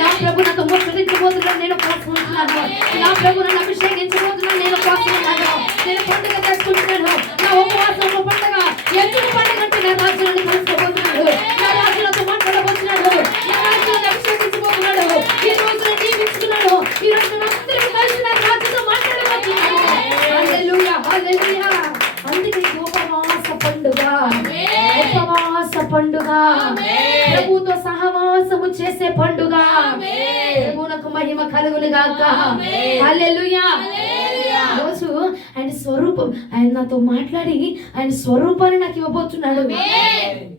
నా ప్రభు నాతో ముచ్చటించబోతున్నాడు, నేను ఉపవాసం ఉంటున్నాను. నా ప్రభు నన్ను అభిషేకించబోతున్నాడు, నేను ఉపవాసం ఉన్నాను. నేను పండుగ చేసుకుంటున్నాను. నా ఉపవాసం ఒక పండుగ. ఎందుకు పండుగ అంటే నా రాజు నన్ను కలుసుకోబోతున్నాడు, నా రాజు నాతో మాట్లాడబోతున్నాడు, నా రాజు నన్ను అభిషేకించబోతున్నాడు. ఈ రోజు నన్ను దీవించుకున్నాడు, ఈ రోజు అందరూ కలిసి నా రాజుతో మాట్లాడబోతున్నాడు. హల్లెలూయా, హల్లెలూయా. అందుకే ఉపవాస పండుగ, ఉపవాస పండుగ, ప్రభుతో సహవాసము చేసే పండుగ. ప్రభువునకు మహిమ కలుగును గాక. హల్లెలూయా. రోజు ఆయన స్వరూపం, ఆయన నాతో మాట్లాడి ఆయన స్వరూపాన్ని నాకు ఇవ్వబోతున్నాడు.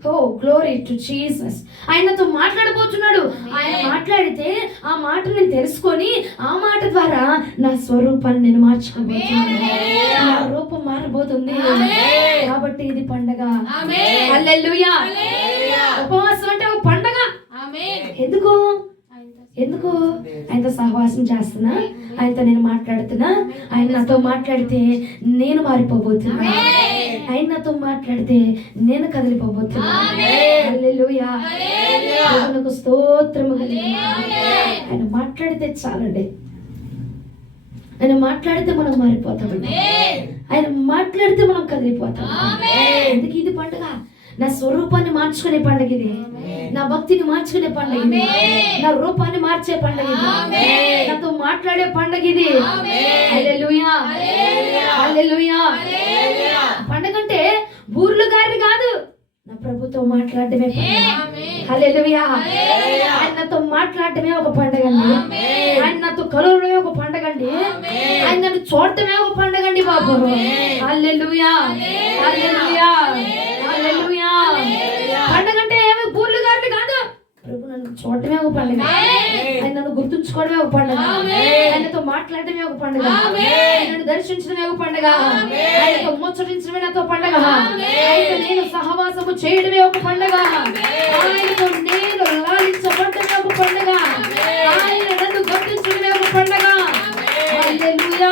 Oh glory to Jesus. ఆయన నాతో మాట్లాడబోతున్నాడు. ఆయన మాట్లాడితే ఆ మాట నేను తెలుసుకొని ఆ మాట ద్వారా నా స్వరూపాన్ని నేను మార్చుకోబోతున్నాను. నా రూపం మారబోతుంది. కాబట్టి ఇది పండగ. హల్లెలూయా. ఉపవాసం అంటే ఒక పండగ. ఎందుకు ఎందుకు ఆయనతో సహవాసం చేస్తున్నా, ఆయనతో నేను మాట్లాడుతున్నా. ఆయన నాతో మాట్లాడితే నేను మారిపోబోతున్నా. ఆయన నాతో మాట్లాడితే నేను కదిలిపోబోతున్నా. హల్లెలూయా. దేవునికి స్తోత్రము. ఆయన మాట్లాడితే చాలండి. ఆయన మాట్లాడితే మనం మారిపోతామండి. ఆయన మాట్లాడితే మనం కదిలిపోతాం. అందుకే ఇది పండుగ. నా స్వరూపాన్ని మార్చుకునే పండుగ ఇది. నా భక్తిని మార్చుకునే పండుగ ఇది. నా రూపాన్ని మార్చే పండుగ ఇది. నాతో మాట్లాడే పండుగ ఇది. హల్లెలూయా, హల్లెలూయా. పండుగ అంటే బూర్లు గారిని కాదు, నా ప్రభుతో మాట్లాడటమే పండుగ. హల్లెలూయా. ఆయన నాతో మాట్లాడటమే ఒక పండుగ అండి. ఆయన నాతో కలవడమే ఒక పండుగ అండి. ఆయన నన్ను చూడటమే ఒక పండుగ అండి బాబు. హల్లెలూయా, హల్లెలూయా, హల్లెలూయా. పండుగ అంటే ఏమి బూర్లు గారిని కాదు, ప్రభు నన్ను చూడటమే ఒక పండుగ. ఆయన నన్ను గుర్తుంచుకోవడమే ఒక పండుగ. ఆయనతో మాట్లాడటమే ఒక పండుగ. ఆయనను దర్శించడమే ఒక పండుగ. ఆయనతో ముచ్చటించడమే నాతో పండుగ. ఆయనతో నేను సహవాసము చేయడమే ఒక పండుగ. ఆయనతో నేను లాలించబడటమే ఒక పండుగ. ఆయన నన్ను గుర్తించడమే ఒక పండుగ. హల్లెలూయా,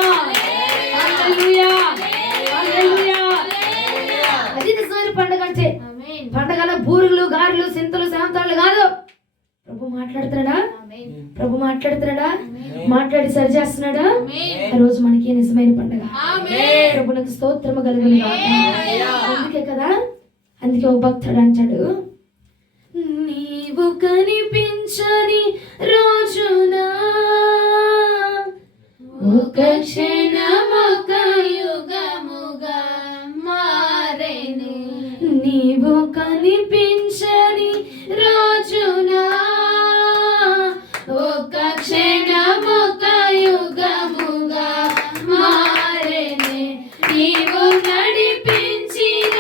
హల్లెలూయా, హల్లెలూయా. అది నిజమైన పండుగ అంటే. పండుగల బూరులు గారెలు సింతలు శాంతాలు కాదు. ప్రభు మాట్లాడుతున్నాడా? ప్రభు మాట్లాడుతున్నాడా? మాట్లాడి సరి చేస్తున్నాడా? ఆ రోజు మనకి నిజమైన పండుగ. ప్రభునకు స్తోత్రము కలుగును గాక. అందుకే కదా, అందుకే ఒక భక్తుడు అంటాడు, నీవు కనిపించని రోజున ఒక క్షణం ఒక యుగముగా మారెను. నీవు కనిపించని రోజున ఒక క్షణం ఒక యుగముగా మారెను. నీవు నడిపించిన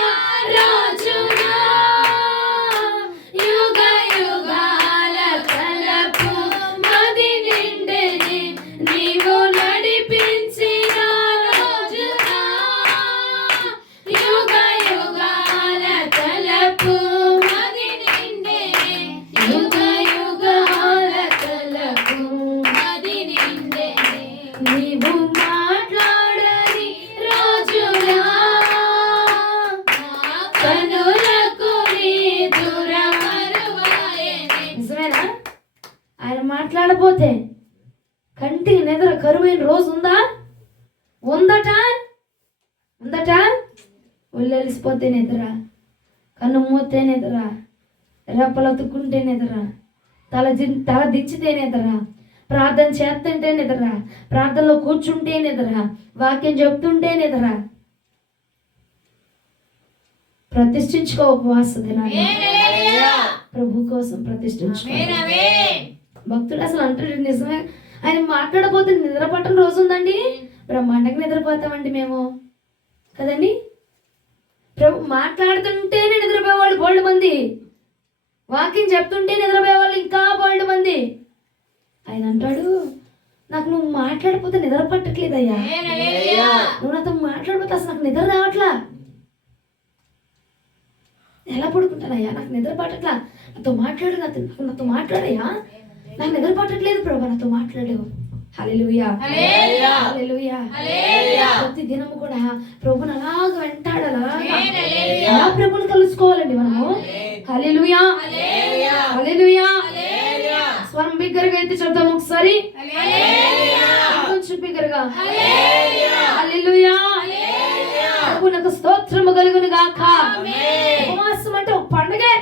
రోజున యుగ యుగాల తలపు మది నిండెను. నీవు నడిపించిన రోజున యుగ యుగాల తలపు మది నిండెను. యుగ యుగాల తలపు మది నిండెను. నీవు మాట్లాడని రోజున కనులకు నీ దూరమరువాయెను. నిజమేనా? ఆయన మాట్లాడపోతే కంటికి నిద్ర కరువైన రోజు ఉందా? ఉందట, ఉందట. ఒళ్ళెలిసిపోతే నిద్ర, కన్ను మూతే నిద్ర, రెప్పలతుక్కుంటే నిద్ర, తల దించితే నిద్ర, ప్రార్థన చేస్తుంటే నిద్ర, ప్రార్థనలో కూర్చుంటే నిద్ర, వాక్యం చెప్తుంటే నిద్ర. ప్రతిష్ఠించుకో ఉపవాస దినాన్ని. ప్రభు కోసం ప్రతిష్ఠించుకో. భక్తుడు అసలు అంటాడు నిజమే, ఆయన మాట్లాడపోతే నిద్ర పట్టని రోజు ఉందండి. బ్రహ్మాండంగా నిద్రపోతామండి మేము కదండి. ప్రభు మాట్లాడుతుంటేనే నిద్రపోయేవాళ్ళు బోల్డ్ మంది, వాక్యం చెప్తుంటే నిద్రపోయేవాళ్ళు ఇంకా బోల్డ్ మంది. ఆయన అంటాడు, నాకు నువ్వు మాట్లాడకపోతే నిద్ర పట్టట్లేదయ్యా, నువ్వు నాతో మాట్లాడకపోతే అసలు నాకు నిద్ర రావట్లా, ఎలా పడుకుంటానయ్యా, నాకు నిద్ర పట్టట్లా, నాతో మాట్లాడు, నాతో మాట్లాడయ్యా, నాకు నిద్ర పట్టట్లేదు ప్రభు, నాతో మాట్లాడు. హల్లెలూయా హల్లెలూయా. ప్రతి దినము కూడా ప్రభుని అలాగ వెంటాడాలా, ఎలా ప్రభుని కలుసుకోవాలండి మనము. హల్లెలూయా హల్లెలూయా. స్వరం బిగ్గరగా అయితే చెప్తాము ఒకసారి, కొంచెం బిగ్గరగా. హల్లెలూయా. ప్రభునకు స్తోత్రము కలుగును గాక. ఉపవాసం అంటే ఒక పండుగే.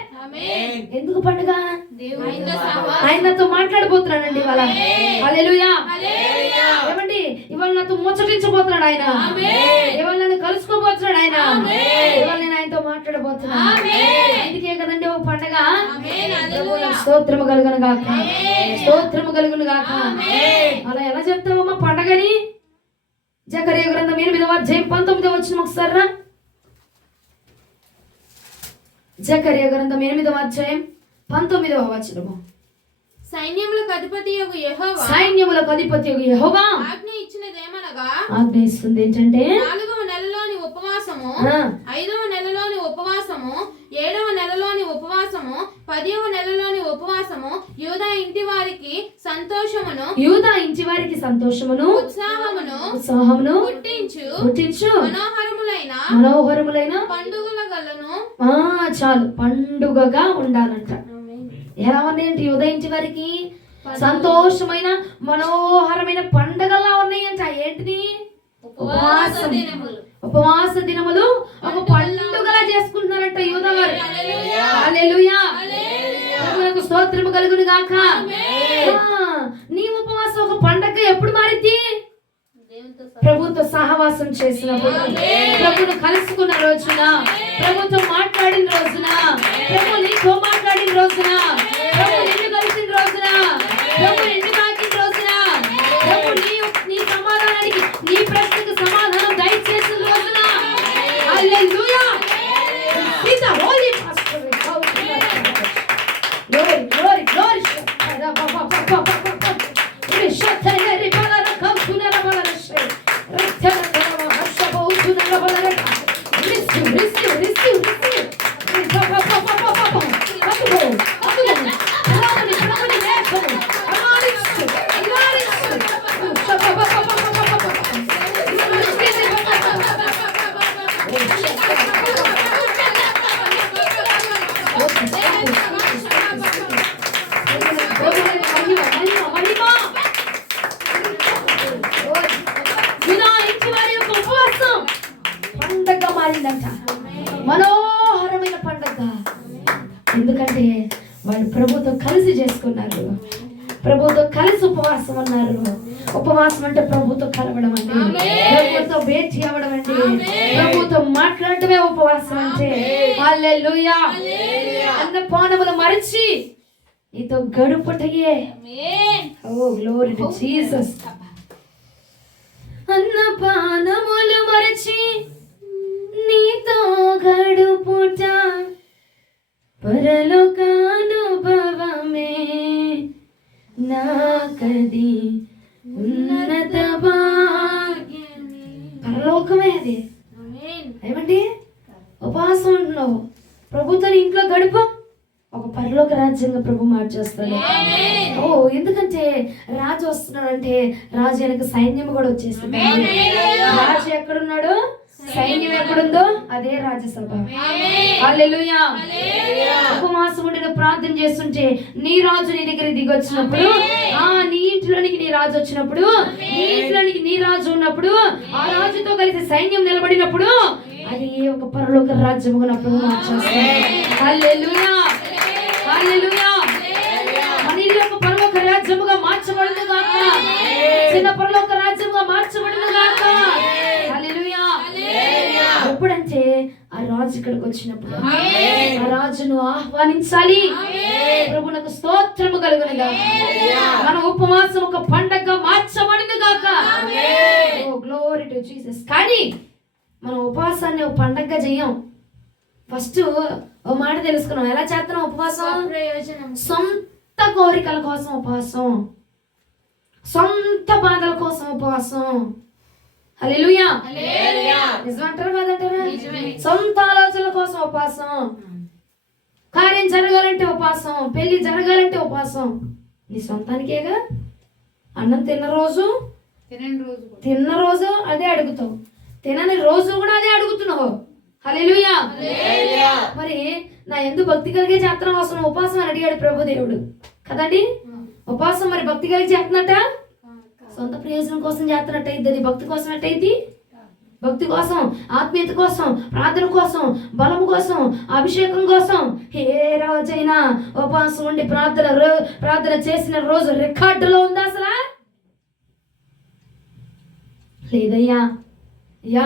ఎందుకు పండుగ? ఆయనతో మాట్లాడబోతున్నాడండి ఇవాళ. హల్లెలూయా. ఏమండి ఇవాళ నాతో ముచ్చటించబోతున్నాడు ఆయన, ఇవాళ నన్ను కలుసుకోబోతున్నాడు ఆయన, ఇవాళ నేను ఆయనతో మాట్లాడబోతున్నాను. అందుకే కదండి ఒక పండుగ. స్తోత్రము కలుగును గాక, స్తోత్రము కలుగును గాక. అలా ఎలా చెప్తావమ్మా పండగని? జకర్యా గ్రంథం 8వ అధ్యాయం 19వ వచనం ఒకసారి రా. జకర్యా గ్రంథం 8వ అధ్యాయం 19వ వచనము. సైన్యములకు అధిపతియగు యెహోవా, సైన్యములకు అధిపతియగు యెహోవా ఆజ్ఞ ఇచ్చినదేమనగా, ఆజ్ఞ ఇస్తుంది ఏంటంటే 4వ నెలలోని ఉపవాసము, 5వ నెలలోని ఉపవాసము, 7వ నెలలోని ఉపవాసము, 10వ నెలలోని ఉపవాసము, యూదా ఇంటి వారికి సంతోషమును, యూదా ఇంటి వారికి సంతోషమును, ఉత్సాహమును పుట్టించు మనోహరములైన పండుగల గలను. చాలు, పండుగగా ఉండాలంట. ఎలా ఉన్నాయంటే యూదా ఇంటి వారికి సంతోషమైన మనోహరమైన పండుగలా ఉన్నాయంట. ఏంటిది? ఉపవాస దినములు ఒక పండుగలా చేసుకుంటున్నారంట యూదా వారు. హల్లెలూయా. ప్రభువునకు స్తోత్రము కలుగును గాక. నీ ఉపవాసం ఒక పండగ ఎప్పుడు మారిద్ది? ప్రభుతో సహవాసం చేసినప్పుడు, ప్రభును కలుసుకున్న రోజున, ప్రభుతో మాట్లాడిన రోజున, ప్రభు నీతో మాట్లాడిన రోజున, ప్రభు నిన్ను కలిసిన రోజున, ప్రభు నిన్ను తాకిన రోజున, ప్రభు నీ సమాధానానికి, నీ ప్రశ్నకు సమాధానం దయచేసిన రోజున. హల్లెలూయా. He's a holy pastor. Glory, glory, glory. పండగ మారిందంట, మనోహరమైన పండగ. ఎందుకంటే వాళ్ళు ప్రభుతో కలిసి చేసుకున్నారు, ప్రభుతో కలిసి ఉపవాసం ఉన్నారు. ఉపవాసం అంటే ప్రభుతో కలవడం అండి, ప్రభుతో భేటీ అవ్వడం అండి, ప్రభుతో మాట్లాడటమే ఉపవాసం అంటే. హల్లెలూయా. అన్న పానములు మరిచి నీతో గడుపుటయే. Oh glory to Jesus. అన్న పానములు మరిచి నీతో గడుపుట పరలోకానుభవమే, నాకది ఉన్నత భాగ్యమే. పరలోకమే అది. ఏమండి ఉపవాసం ఉంటున్నావు, ప్రభుతో ఇంట్లో గడుపు, ఒక పరలోక రాజ్యంగా ప్రభు మార్చేస్తాడు. ఓ ఎందుకంటే రాజు వస్తున్నాడంటే రాజు వెనక సైన్యం కూడా వచ్చేస్తుంది. రాజు ఎక్కడున్నాడు, సైన్యం ఎక్కడుందో అదే రాజ్యసభ. హల్లెలూయా. ఉపవాసం ఉండి ప్రార్థన చేస్తుంటే నీ రాజు నీ దగ్గర దిగి వచ్చినప్పుడు, నీ ఇంట్లోనికి నీ రాజు వచ్చినప్పుడు, నీ ఇంట్లోనికి నీ రాజు ఉన్నప్పుడు, ఆ రాజుతో కలిసి సైన్యం నిలబడినప్పుడు అది ఒక పరలోక రాజ్యముగా ప్రభు మార్చేస్తాడు. హల్లెలూయా హల్లెలూయా. మన ఇల్లు ఒక పరలోక రాజ్యముగా మార్చబడును గాక, చిన్న పరలోక రాజ్యముగా మార్చబడును గాక. హల్లెలూయా. ఎప్పుడంటే ఆ రాజు ఇక్కడికి వచ్చినప్పుడు ఆ రాజును ఆహ్వానించాలి, ప్రభువునకు స్తోత్రము కలుగును గాక. మన ఉపవాసం ఒక పండగగా మార్చబడింది గాక. Oh glory to Jesus. కానీ మనం ఉపవాసాన్ని ఒక పండగగా చెయ్యం. ఫస్ట్ ఓ మాట తెలుసుకున్నాం. ఎలా చేస్తున్నాం ఉపవాసం? ప్రయోజనం. సొంత కోరికల కోసం ఉపవాసం, సొంత బాధల కోసం ఉపవాసం. హల్లెలూయా. నిజమంటారా కాదంటారా? సొంత ఆలోచనల కోసం ఉపవాసం, కార్యం జరగాలంటే ఉపవాసం, పెళ్లి జరగాలంటే ఉపవాసం. నీ సొంతానికేగా. అన్నం తిన్న రోజు అదే అడుగుతావు, తినని రోజు కూడా అదే అడుగుతున్నావు. హల్లెలూయా. మరి నా ఎందుకు భక్తి కలిగే చేస్తున్నావు అసలు ఉపవాసం అని అడిగాడు ప్రభు దేవుడు కదండి. ఉపవాసం మరి భక్తి కలిగి చేస్తున్నట్ట, సొంత ప్రయోజనం కోసం చేస్తున్నట్టయితే అది భక్తి కోసం ఎట్టయితే? భక్తి కోసం, ఆత్మీయత కోసం, ప్రార్థన కోసం, బలము కోసం, అభిషేకం కోసం. ఏ రోజైనా ఉపవాసం ఉండి ప్రార్థన చేసిన రోజు రికార్డులో ఉందా అసలు? లేదయ్యా. అయ్యా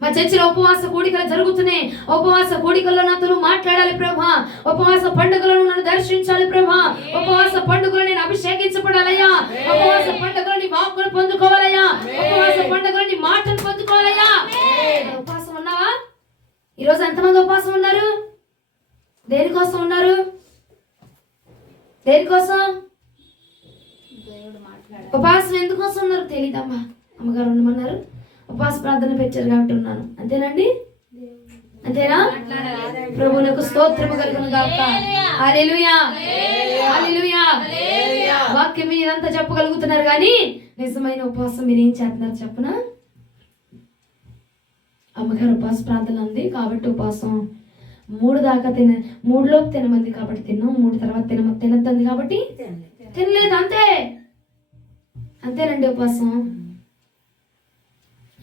మా చర్చిలో ఉపవాస కూడికలు జరుగుతున్నాయి. ఉపవాస కూడికల్లో నాతో మాట్లాడాలి ప్రభా. ఉపవాస పండుగలను నన్ను దర్శించాలి ప్రభా. ఉపవాస పండుగలు నేను అభిషేకించబడాలయ్యా. ఉపవాస పండుగలు నీ వాక్కును పొందుకోవాలయ్యా. ఉపవాస పండుగలు నీ మాటను పొందుకోవాలయ్యా. ఉపవాసం ఉన్నావా? ఈరోజు ఎంతమంది ఉపవాసం ఉన్నారు? దేనికోసం ఉన్నారు? దేనికోసం ఉపవాసం ఎందుకోసం ఉన్నారు తెలీదమ్మా. అమ్మగారు ఉండమన్నారు, ఉపవాస ప్రార్థన పెట్టారు కాబట్టి ఉన్నాను. అంతేనండి? అంతేనా? ప్రభువునకు స్తోత్రము కలుగును గాక. హల్లెలూయా. హల్లెలూయా. వాక్యం మీరంతా చెప్పగలుగుతున్నారు కానీ నిజమైన ఉపవాసం మీరు ఏం చేస్తున్నారు చెప్పనా? అమ్మగారు ఉపవాస ప్రార్థన ఉంది కాబట్టి ఉపవాసం 3 దాకా 3 లోపు తినమంది కాబట్టి తిన్నాం, 3 తర్వాత తినద్దంది కాబట్టి తినలేదు. అంతేనండి ఉపవాసం.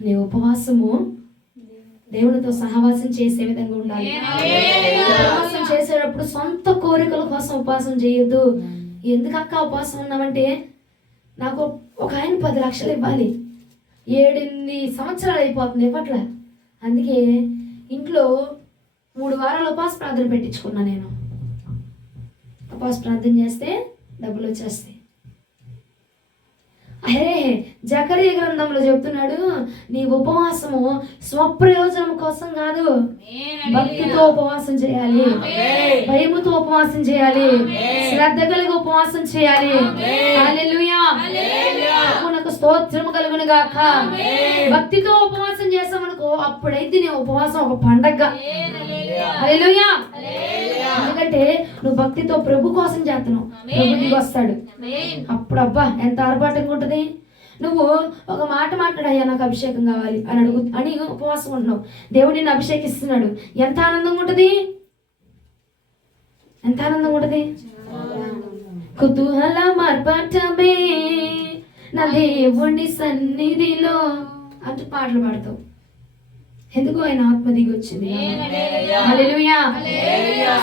నీ ఉపవాసము దేవునితో సహవాసం చేసే విధంగా ఉండాలి. ఉపవాసం చేసేటప్పుడు సొంత కోరికల కోసం ఉపవాసం చేయొద్దు. ఎందుకు అక్క ఉపవాసం ఉన్నామంటే, నాకు ఒక ఆయన 10 లక్షలు ఇవ్వాలి, 7-8 సంవత్సరాలు అయిపోతుంది ఇవ్వట్ల. అందుకే ఇంట్లో 3 వారాలు ఉపవాస ప్రార్థన పెట్టించుకున్నా. నేను ఉపవాస ప్రార్థన చేస్తే డబ్బులు వచ్చేస్తాయి. అరే జకరియా గ్రంథంలో చెప్తున్నాడు, నీ ఉపవాసము స్వప్రయోజనం కోసం కాదు, భక్తితో ఉపవాసం చేయాలి, భయముతో ఉపవాసం చేయాలి, శ్రద్ధ కలిగి ఉపవాసం చేయాలి. హల్లెలూయా. నాకు స్తోత్రము కలుగును గాక. భక్తితో ఉపవాసం చేసామనుకో, అప్పుడైతే నీ ఉపవాసం ఒక పండగ. హల్లెలూయా. ఎందుకంటే నువ్వు భక్తితో ప్రభు కోసం చేస్తున్నావు, ప్రభు నీకు వస్తాడు. అప్పుడు అబ్బా ఎంత ఆర్భాటంగా ఉంటుంది. నువ్వు ఒక మాట మాట్లాడయ్యా నాకు అభిషేకం కావాలి అని ఉపవాసం ఉంటున్నావు, దేవుడు నిన్ను అభిషేకిస్తున్నాడు. ఎంత ఆనందంగా ఉంటుంది, ఎంత ఆనందంగా ఉంటుంది. కుతూహల మార్పాటమే నా దేవుని సన్నిధిలో అంటూ పాటలు పాడతావు. ఎందుకు? ఆయన ఆత్మ దిగి వచ్చింది. హల్లెలూయా.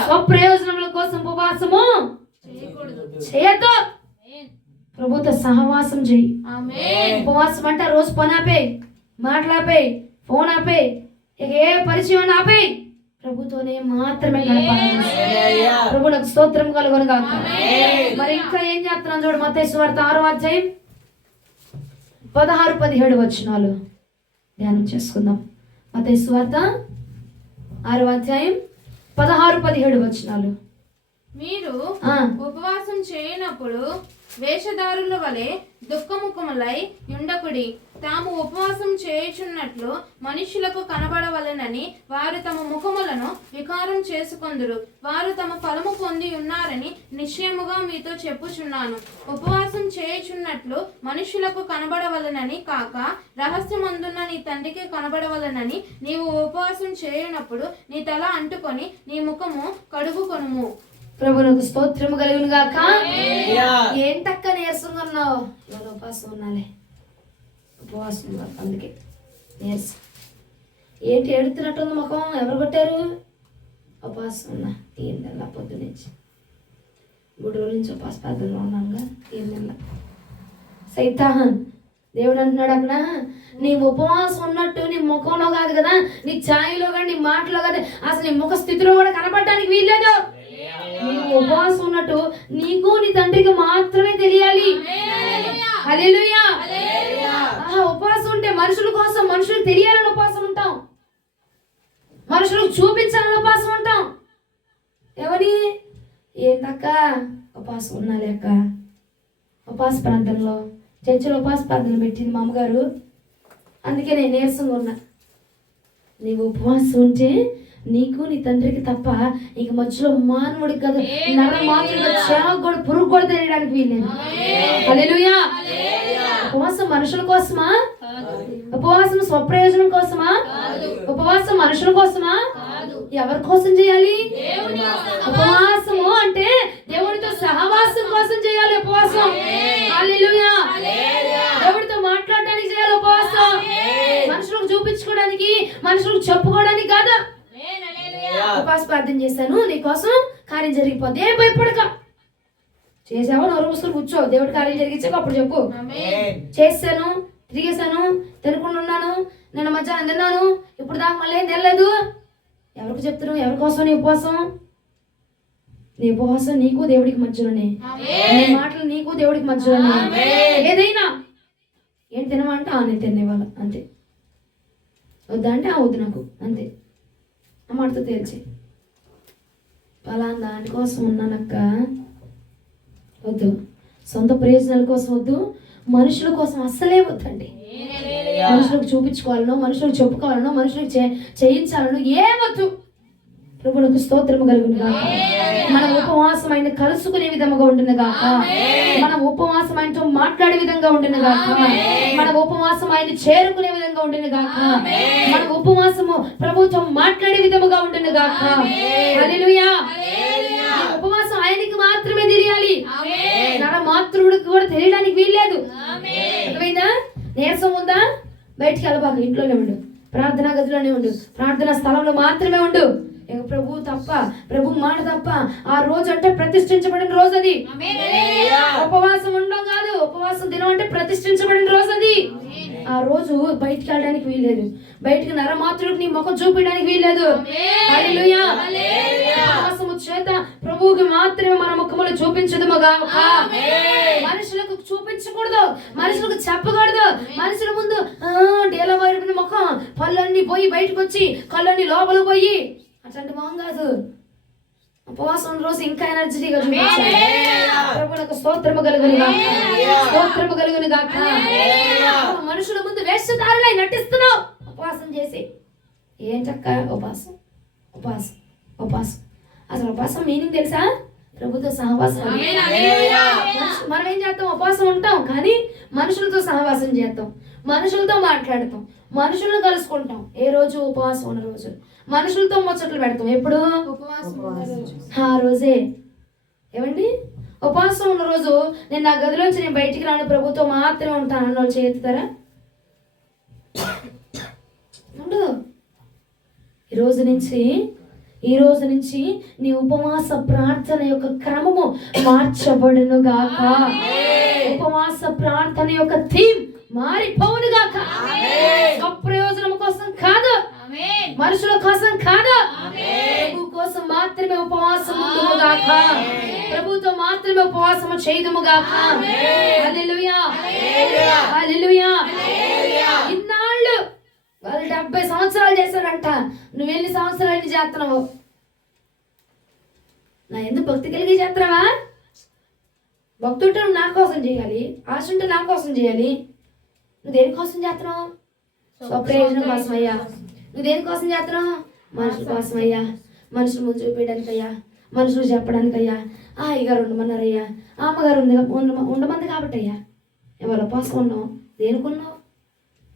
స్వప్రయోజనముల కోసం ఉపవాసము చేయొద్దు. ప్రభుతో సహవాసం చేయి. ఉపవాసం అంటే రోజు పని ఆపే, మాట్లాపే, ఫోన్ ఆపే, ఇక ఏ పరిచయం ఆపే, ప్రభుతోనే మాత్రమే గడపాలి. ప్రభు నాకు స్తోత్రం కలుగును గాక. మరి ఇంకా ఏం చేస్తున్నాను చూడు. మత్తయి సువార్త 6వ అధ్యాయం 16-17 వచనాలు ధ్యానం చేసుకుందాం. మత్తయి సువార్త 6వ అధ్యాయం 16-17 వచనాలు. మీరు ఉపవాసం చేయనప్పుడు వేషధారుల వలె దుఃఖముఖములై ఉండకుడి. తాము ఉపవాసం చేయుచున్నట్లు మనుషులకు కనబడవలెనని వారు తమ ముఖములను వికారం చేసుకొందురు. వారు తమ ఫలము పొంది ఉన్నారని నిశ్చయముగా మీతో చెప్పుచున్నాను. ఉపవాసం చేయుచున్నట్లు మనుషులకు కనబడవలెనని కాక రహస్యమందున్న నీ తండ్రికి కనబడవలెనని నీవు ఉపవాసం చేయనప్పుడు నీ తల అంటుకొని నీ ముఖము కడుగుకొనుము. ప్రభువునకు స్తోత్రము కలుగును గాక. ఏంటక్క నీరసంగా ఉన్నావు? ఇవాళ ఉపవాసం ఉన్నాలే, ఉపవాసం అందుకే నీరసం. ఏంటి ఎడుతున్నట్టుంది ముఖం? ఎవరు కొట్టారు? ఉపవాసం ఉన్నా 3 నెలల పొద్దునుంచి 3 రోజుల నుంచి ఉపవాస ప్రార్థనలో ఉన్నానుగా 3 నెలల. సైతాన్ దేవుడు అంటున్నాడు అక్కడ, నీ ఉపవాసం ఉన్నట్టు నీ ముఖంలో కాదు కదా, నీ ఛాయలో కానీ నీ మాటలో కాదు, అసలు నీ ముఖ స్థితిలో కూడా కనపడటానికి వీల్లేదు. నీ ఉపవాసం ఉన్నట్టు నీకు నీ తండ్రికి మాత్రమే తెలియాలి. హల్లెలూయా. ఉపవాసం ఉంటే మనుషుల కోసం, మనుషులకు తెలియాలని ఉపవాసం ఉంటాం, మనుషులకు చూపించాలని ఉపవాసం ఉంటాం. ఎవరి ఏంటక్క ఉపవాసం ఉన్నాలి అక్క, ఉపవాస ప్రార్థనలో చర్చిలో ఉపవాస ప్రార్థనలు పెట్టింది మా అమ్మగారు, అందుకే నేను నీరసంగా ఉన్నా. నీవు ఉపవాసం ఉంటే నీకు నీ తండ్రికి తప్ప ఇంక మధ్యలో మానవుడికి కాదు, నర మాత్రుడిగా చేవ కూడా పురుగు కూడా తెలియడానికి వీల్లేదు. హల్లెలూయా. ఉపవాసం మనుషుల కోసమా? ఉపవాసం స్వప్రయోజనం కోసమా? ఉపవాసం మనుషుల కోసమా? ఎవరి కోసం చేయాలి? ఉపవాసము అంటే దేవుడితో సహవాసం కోసం చేయాలి ఉపవాసం. హల్లెలూయా. దేవుడితో మాట్లాడడానికి చేయాలి ఉపవాసం, మనుషులకు చూపించుకోవడానికి, మనుషులకు చెప్పుకోవడానికి కాదు. ఉపవాస ప్రార్థన చేశాను, నీకోసం కార్యం జరిగిపోద్ది, ఏం భయపడక. చేసావా నోరు మూసుకొని కూర్చో, దేవుడి కార్యం జరిగించాక అప్పుడు చెప్పు. చేశాను, తిరిగేశాను, తినకుండా ఉన్నాను, నిన్న మధ్యాహ్నం తిన్నాను, ఇప్పుడు దాకా మళ్ళీ ఏం తినలేదు. ఎవరికి చెప్తున్నావు? ఎవరి కోసం నీ ఉపవాసం? నీ ఉపవాసం నీకు దేవుడికి మధ్యలోనే, నీ మాటలు నీకు దేవుడికి మధ్యలోనే. ఏదైనా ఏం తినమంటే నేను తినేవాళ్ళ అంతే, వద్దా అంటే వద్దు నాకు అంతే, ఆ మాటతో తేల్చి. అలా దానికోసం ఉన్నానక్క, వద్దు. సొంత ప్రయోజనాల కోసం వద్దు, మనుషుల కోసం అస్సలే వద్దండి. మనుషులకు చూపించుకోవాలనో, మనుషులకు చెప్పుకోవాలనో, మనుషులకు చేయించాలనో ఏమొద్దు. ప్రభువుకు స్తోత్రము కలుగును గాక. మన ఉపవాసం ఆయన కలుసుకునే విధముగా ఉండును గాక. మన ఉపవాసం ఆయనతో మాట్లాడే విధంగా ఉండును గాక. మన ఉపవాసం ఆయన చేరుకునే విధంగా ఉండును గాక. మన ఉపవాసము ప్రభుతో మాట్లాడే విధముగా ఉండును గాక. హల్లెలూయా. ఉపవాసం ఆయనకి మాత్రమే తెలియాలి, నర మాతృడికి కూడా తెలియడానికి వీల్లేదు. అర్థమైందా? నీరసం ఉందా? బయటికి వెళ్ళబాకు, ఇంట్లోనే ఉండు, ప్రార్థనా గదిలోనే ఉండు, ప్రార్థనా స్థలంలో మాత్రమే ఉండు. ప్రభు తప్ప, ప్రభు మాట తప్ప ఆ రోజు అంటే ప్రతిష్ఠించబడిన రోజు అది. ఉపవాసం ఉండడం కాదు, ఉపవాసం దినం అంటే ప్రతిష్ఠించబడిన రోజు అది. ఆ రోజు బయటికి వెళ్ళడానికి వీల్లేదు, బయటికి నరమాత్రుడికి నీ ముఖం చూపించడానికి వీల్లేదు. హల్లెలూయా. ఉపవాసము చేత ప్రభువుకి మాత్రమే మన ముఖములు చూపించదుముగా. మనుషులకు చూపించకూడదు, మనుషులకు చెప్పకూడదు. మనుషుల ముందు డేల వైపు ముఖం, పళ్ళన్నీ పోయి బయటకు వచ్చి, కళ్ళన్నీ లోపల పోయి అట్లాంటి మొహం కాదు. ఉపవాసం రోజు ఇంకా ఎనర్జీగా చూపించాలి. ప్రభువులకు స్తోత్రము కలుగును గాక, స్తోత్రము కలుగును గాక. మనుషుల ముందు వేషధారులై నటిస్తున్నావు ఉపవాసం చేసి. ఏంటక్క ఉపవాసం? ఉపవాసం ఉపవాసం అసలు ఉపవాసం మీనింగ్ తెలుసా? ప్రభుతో సహవాసం. మనం ఏం చేస్తాం? ఉపవాసం ఉంటాం కానీ మనుషులతో సహవాసం చేస్తాం, మనుషులతో మాట్లాడతాం, మనుషులను కలుసుకుంటాం. ఏ రోజు? ఉపవాసం ఉన్న రోజు. మనుషులతో ముచ్చట్లు పెడతాం. ఎప్పుడు? ఆ రోజే. ఏమండి? ఉపవాసం ఉన్న రోజు నేను నా గదిలోంచి నేను బయటికి రాను, ప్రభుతో మాత్రమే ఉంటాను అన్న వాళ్ళు చేస్తారా? ఉండదు. ఈ రోజు నుంచి నీ ఉపవాస ప్రార్థన యొక్క క్రమము మార్చబడును గాక. ఉపవాస ప్రార్థన యొక్క థీమ్ మారిపోవును గాక. స్వప్రయోజనం కోసం కాదు, మనుషుల కోసం కాదు, ప్రభు కోసం మాత్రమే ఉపవాసం ఉందుము గాక. ప్రభుతో మాత్రమే ఉపవాసము చేయుదుము గాక. హల్లెలూయా. హల్లెలూయా. ఇన్నాళ్ళు వాళ్ళు 70 సంవత్సరాలు చేశారంట, నువ్వెన్ని సంవత్సరాలు చేస్తున్నావు? నా ఎందుకు భక్తి కలిగి చేస్తున్నావా? భక్తి ఉంటే నువ్వు నా కోసం చేయాలి, ఆశ ఉంటే నా కోసం చేయాలి. నువ్వు దేనికోసం చేస్తున్నావు? స్వప్రయోజనం కోసం అయ్యా. నువ్వు దేనికోసం చేస్తున్నావు? మనుషుల కోసం అయ్యా, మనుషులు ముందు చూపించడానికి అయ్యా, మనుషులు చెప్పడానికి అయ్యా. ఆ అయ్యగారు ఉండమన్నారయ్యా, ఆ అమ్మగారు ఉండమంది కాబట్టి అయ్యా. ఎవరు ఉపవాసం ఉన్నావు? దేనికున్నావు?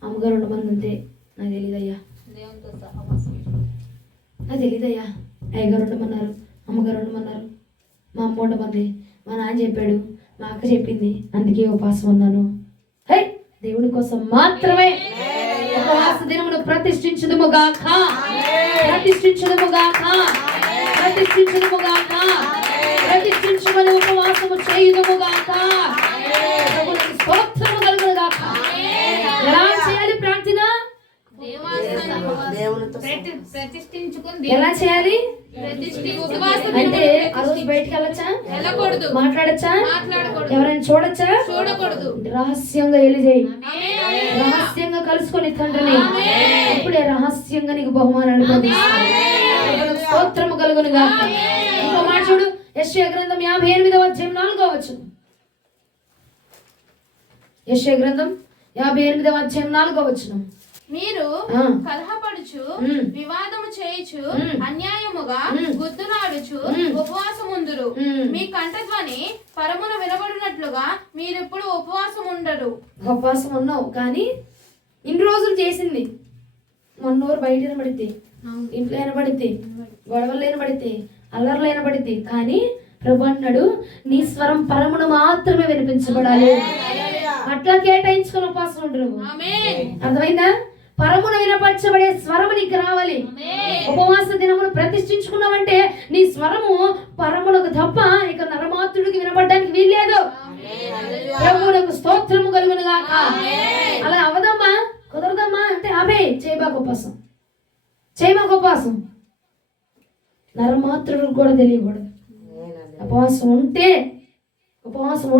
అమ్మగారు ఉండమంది అంతే. నాకు తెలీదయ్యా, నాకు తెలీదయ్యా. అయ్యగారు ఉండమన్నారు, అమ్మగారు ఉండమన్నారు, మా అమ్మ ఉండమంది, మా నాన్న చెప్పాడు, మా అక్క చెప్పింది, అందుకే ఉపవాసం ఉన్నాను. హే, దేవుడి కోసం మాత్రమే ఉపవాస దినమును ప్రతిష్ఠించుదుముగాక. ప్రతిష్ఠించుదుముగాక. ప్రతిష్ఠించుదుముగాక. ప్రతిష్ఠించుమని ఉపవాసము చేయుదుముగాక. ప్రభువునికి స్తోత్రము కలుగునుగాక. ఎలా చేయాలి ప్రార్థన? ఎలా చేయాలి అంటే ఆ రోజు బయటికి వెళ్ళక మాట్లాడకూడదు. మాట్లాడచ్చా? మాట్లాడకూడదు. ఎవరైనా చూడొచ్చా? చూడకూడదు. రహస్యంగా ఎలిజేయి, ఆమేన్. రహస్యంగా కలుసుకొని తండ్రిని, అప్పుడే రహస్యంగా నీకు బహుమానాలు పొందిస్తాడు. స్తోత్రము కలుగును గాక. ఇంకో మాట చూడు, యెషయా గ్రంథం 58వ అధ్యాయం 4వ వచనం. యెషయా గ్రంథం 58వ అధ్యాయం 4వ వచనం. మీరు ఆ. కలహపడుచు ఉమ్. వివాదము చేయుచు ఉమ్. అన్యాయముగా ఉమ్. గుద్దులాడుచు ఉమ్. ఉపవాసముందురు. ఉమ్. మీ కంఠధ్వని పరమున వినబడినట్లుగా మీరెప్పుడు ఉపవాసం ఉండరు. ఉపవాసం ఉన్నావు కానీ ఇన్ని రోజులు చేసింది మొన్నోరు బయట వినబడితే, ఇంట్లో వినబడితే, గొడవలు వినబడితే, అల్లర్లు వినబడితే, కానీ ప్రభు అన్నాడు నీ స్వరం పరమును మాత్రమే వినిపించబడాలి. అట్లా కేటాయించుకొని ఉపవాసం ఉండరు. ఆమేన్. అర్థమైందా? పరమున వినపరచబడే స్వరము నీకు రావాలి. ఉపవాస దినమును ప్రతిష్ఠించుకున్నావంటే నీ స్వరము పరమునకు తప్ప ఇక నరమాత్రుడికి వినపడడానికి వీల్లేదు. ప్రభువునకు స్తోత్రము కలుగును గాక. అలా అవదమ్మా, కుదరదమ్మా అంటే అవే చేయబాకు ఉపవాసం, చేయబాకు ఉపవాసం. నరమాత్రుడికి కూడా తెలియకూడదు. ఉపవాసం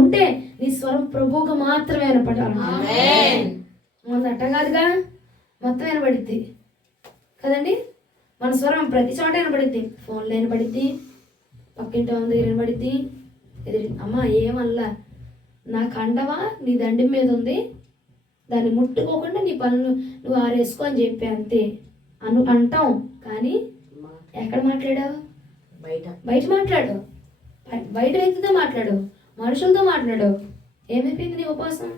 ఉంటే నీ స్వరం ప్రభువుకు మాత్రమే వినపడాలి. మన అట్ట కాదుగా, మొత్తం వినబడిద్ది కదండి. మన స్వరం ప్రతి చోట వినబడిద్ది. ఫోన్లో వినబడిద్ది, పక్కింటి వాళ్ళ దగ్గర వినబడిద్ది. అమ్మ ఏమల్లా నా కండవా నీ దండి మీద ఉంది, దాన్ని ముట్టుకోకుండా నీ పనులు నువ్వు ఆరేసుకో అని చెప్పి అంతే అంటాం. కానీ ఎక్కడ మాట్లాడావు? బయట మాట్లాడు, బయట వ్యక్తితో మాట్లాడు, మనుషులతో మాట్లాడు. ఏమైపోయింది నీ ఉపవాసం?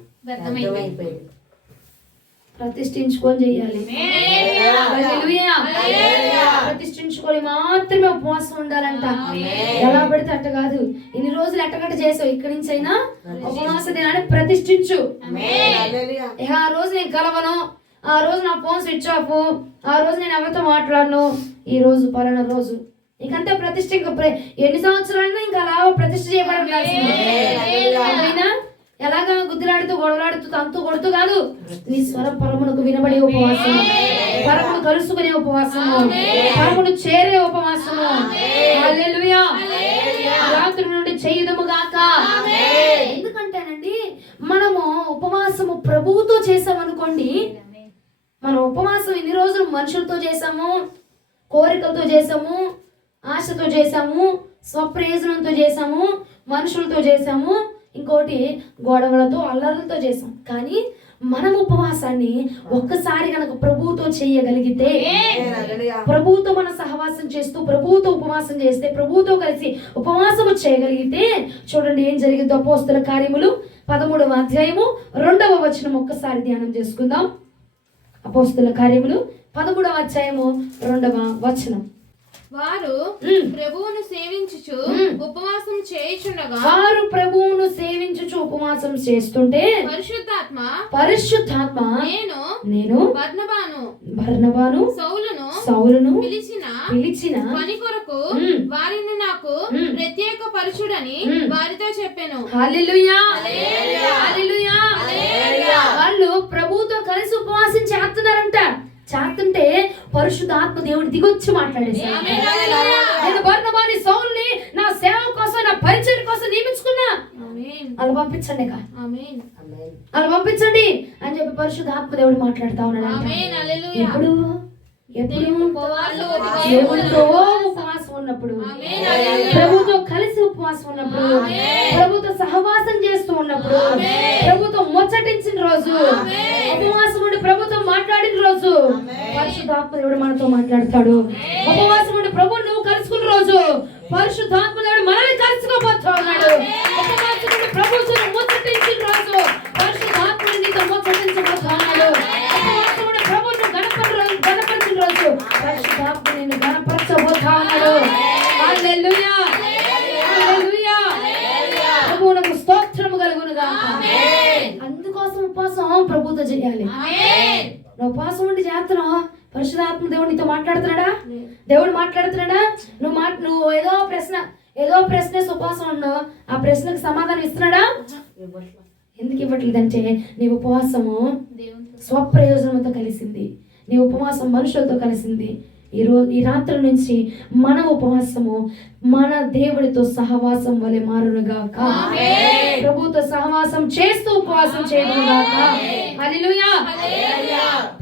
ప్రతిష్ఠించుకొని చెయ్యాలి. హల్లెలూయా. ప్రతిష్ఠించుకొని మాత్రమే ఉపవాసం ఉండాలంట. ఎలా పడితే అట్ట కాదు. ఇన్ని రోజులు ఎట్టగట్ట చేసావు, ఇక్కడి నుంచి అయినా ఉపవాస దినాన్ని ప్రతిష్ఠించు. ఆ రోజు నేను కలవను, ఆ రోజు నా ఫోన్ స్విచ్ ఆఫ్, ఆ రోజు నేను ఎవరితో మాట్లాడను, ఈ రోజు పలానా రోజు ఇంకంతా ప్రతిష్ఠ. ఇంకా ఎన్ని సంవత్సరాలైనా ఇంకా అలా ప్రతిష్ఠ చేయబడాలి. ఎలాగా గుద్దులాడుతూ గొడవలాడుతూ తంతు కొడుతూ కాదు, నీ స్వరం పరమునకు వినబడే ఉపవాసము, పరమును కలుసుకునే ఉపవాసము, పరమును చేరే ఉపవాసము. హల్లెలూయా. రాత్రి నుండి చేయుదము గాక. ఎందుకంటేనండి మనము ఉపవాసము ప్రభువుతో చేసామనుకోండి, మనం ఉపవాసం ఇన్ని రోజులు మనుషులతో చేసాము, కోరికలతో చేసాము, ఆశతో చేసాము, స్వప్రయోజనంతో చేసాము, మనుషులతో చేసాము, ఇంకోటి గొడవలతో అల్లర్లతో చేసాం. కానీ మనం ఉపవాసాన్ని ఒక్కసారి కనుక ప్రభువుతో చేయగలిగితే, ప్రభువుతో మన సహవాసం చేస్తూ ప్రభువుతో ఉపవాసం చేస్తే, ప్రభువుతో కలిసి ఉపవాసము చేయగలిగితే చూడండి ఏం జరిగిందో. అపోస్తల కార్యములు 13వ అధ్యాయము 2వ వచనం ఒక్కసారి ధ్యానం చేసుకుందాం. అపోస్తల కార్యములు 13వ అధ్యాయము 2వ వచనం. వారు ప్రభువును సేవించుచు ఉపవాసం చేయుచుండగా, వారు ప్రభువును సేవించుచు ఉపవాసం చేస్తుంటే పరిశుద్ధాత్మ నేను బర్నబాను సౌలును పిలిచిన పని కొరకు వారిని నాకు ప్రత్యేక పరచుడని వారితో చెప్పాను. హల్లెలూయా. హల్లెలూయా. వాళ్ళు ప్రభువుతో కలిసి ఉపవాసం చేస్తున్నారంట. చేస్తుంటే పరిశుద్ధాత్మ దేవుడు దిగొచ్చి మాట్లాడేశాడు. నేను బర్నబాని సౌలుని నా సేవ కోసం, నా పరిచయం కోసం నియమించుకున్నా, అలా పంపించండి, అలా పంపించండి అని చెప్పి పరిశుద్ధాత్మ దేవుడు మాట్లాడుతా ఉన్నాడు. ఎప్పుడు దేవుడితో ఉపవాసం ఉన్నప్పుడు, ప్రభుతో కలిసి ఉపవాసం ఉన్నప్పుడు, ప్రభుతో సహవాసం చేస్తూ ఉన్నప్పుడు, ప్రభుతో ముచ్చటించిన రోజు, ఉపవాసం ఉండి ప్రభుతో మాట్లాడిన రోజు పరిశుద్ధాత్మ దేవుడు మనతో మాట్లాడతాడు. ఉపవాసం ఉండి ప్రభు నువ్వు కలుసుకున్న రోజు పరిశుద్ధాత్మ దేవుడు మనల్ని కలుసుకోబోతా ఉన్నాడు. ఉపవాసం ఉండి ప్రభుతో ముచ్చటించిన రోజు పరిశుద్ధాత్మ నీతో ముచ్చటించబోతా ఉన్నాడు. ఉపవాసం ఉండి ప్రభును గణపరిచిన రోజు పరిశుద్ధాత్మ నిన్ను గణపరచబోతా ఉన్నాడు. హల్లెలూయా. హల్లెలూయా. ప్రభువునకు స్తోత్రము కలుగును గాక. అందుకోసం ఉపవాసం ప్రభుతో చేయాలి. నువ్వు ఉపవాసం ఉండి చేస్తున్నావు, పరిశుద్ధాత్మ దేవుడు నీతో మాట్లాడుతున్నాడా? దేవుడు మాట్లాడుతున్నాడా? నువ్వు ఏదో ప్రశ్న ఉపవాసం ఉన్నావు, ఆ ప్రశ్నకు సమాధానం ఇస్తున్నాడా? ఎందుకు ఇవ్వట్లేదంటే నీ ఉపవాసము స్వప్రయోజనంతో కలిసింది, నీ ఉపవాసం మనుషులతో కలిసింది. ఈ రాత్రి నుంచి మన ఉపవాసము మన దేవుడితో సహవాసం వలె మారునుగాక. ప్రభుతో సహవాసం చేస్తూ ఉపవాసం చేయదుముగాక. హల్లెలూయా.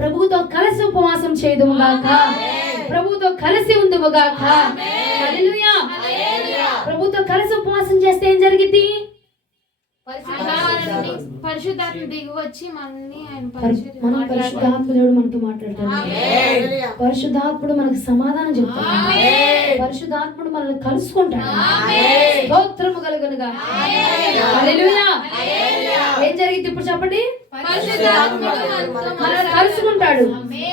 ప్రభుతో కలిసి ఉపవాసం చేయదుముగాక. ప్రభుతో కలిసి ఉందుముగాక. హల్లెలూయా. ప్రభుతో కలిసి ఉపవాసం చేస్తే ఏం జరిగింది? పరిశుద్ధాత్మ దిగి వచ్చి మనల్ని మనం పరిశుద్ధాత్ముడు మనతో మాట్లాడతాడు. పరిశుద్ధాత్ముడు మనకు సమాధానం చెప్తాడు. పరిశుద్ధాత్ముడు మనల్ని కలుసుకుంటాడు. స్తోత్రము కలుగునుగా. హల్లెలూయా. ఏం జరిగింది ఇప్పుడు చెప్పండి? మనల్ని కలుసుకుంటాడు,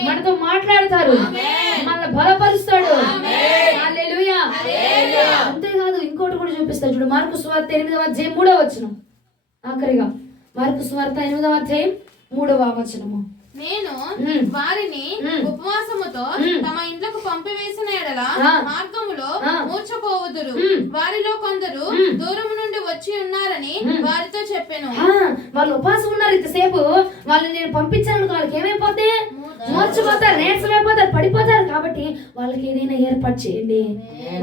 మనతో మాట్లాడతారు, మనల్ని బలపరుస్తాడు. హల్లెలూయా. అంతేకాదు ఇంకోటి కూడా చూపిస్తాడు చూడు. మార్కు సువార్త 8వ అధ్యాయం 3వ వచనం. ఆఖరిగా మార్కు సువార్త 8వ అధ్యాయం 3వ వచనము. నేను వారిని ఉపవాసముతో తమ ఇంట్లకు పంపివేసిన ఎడల మార్గములో మూర్ఛపోవుదురు. వారిలో కొందరు దూరము నుండి వచ్చి ఉన్నారని వారితో చెప్పాను. వాళ్ళు ఉపవాసం ఉన్నారు ఇంతసేపు, వాళ్ళని నేను పంపించాను, వాళ్ళకి ఏమైపోతే మూర్ఛపోతారు, నీరసమైపోతారు, పడిపోతారు. కాబట్టి వాళ్ళకి ఏదైనా ఏర్పాటు చేయండి.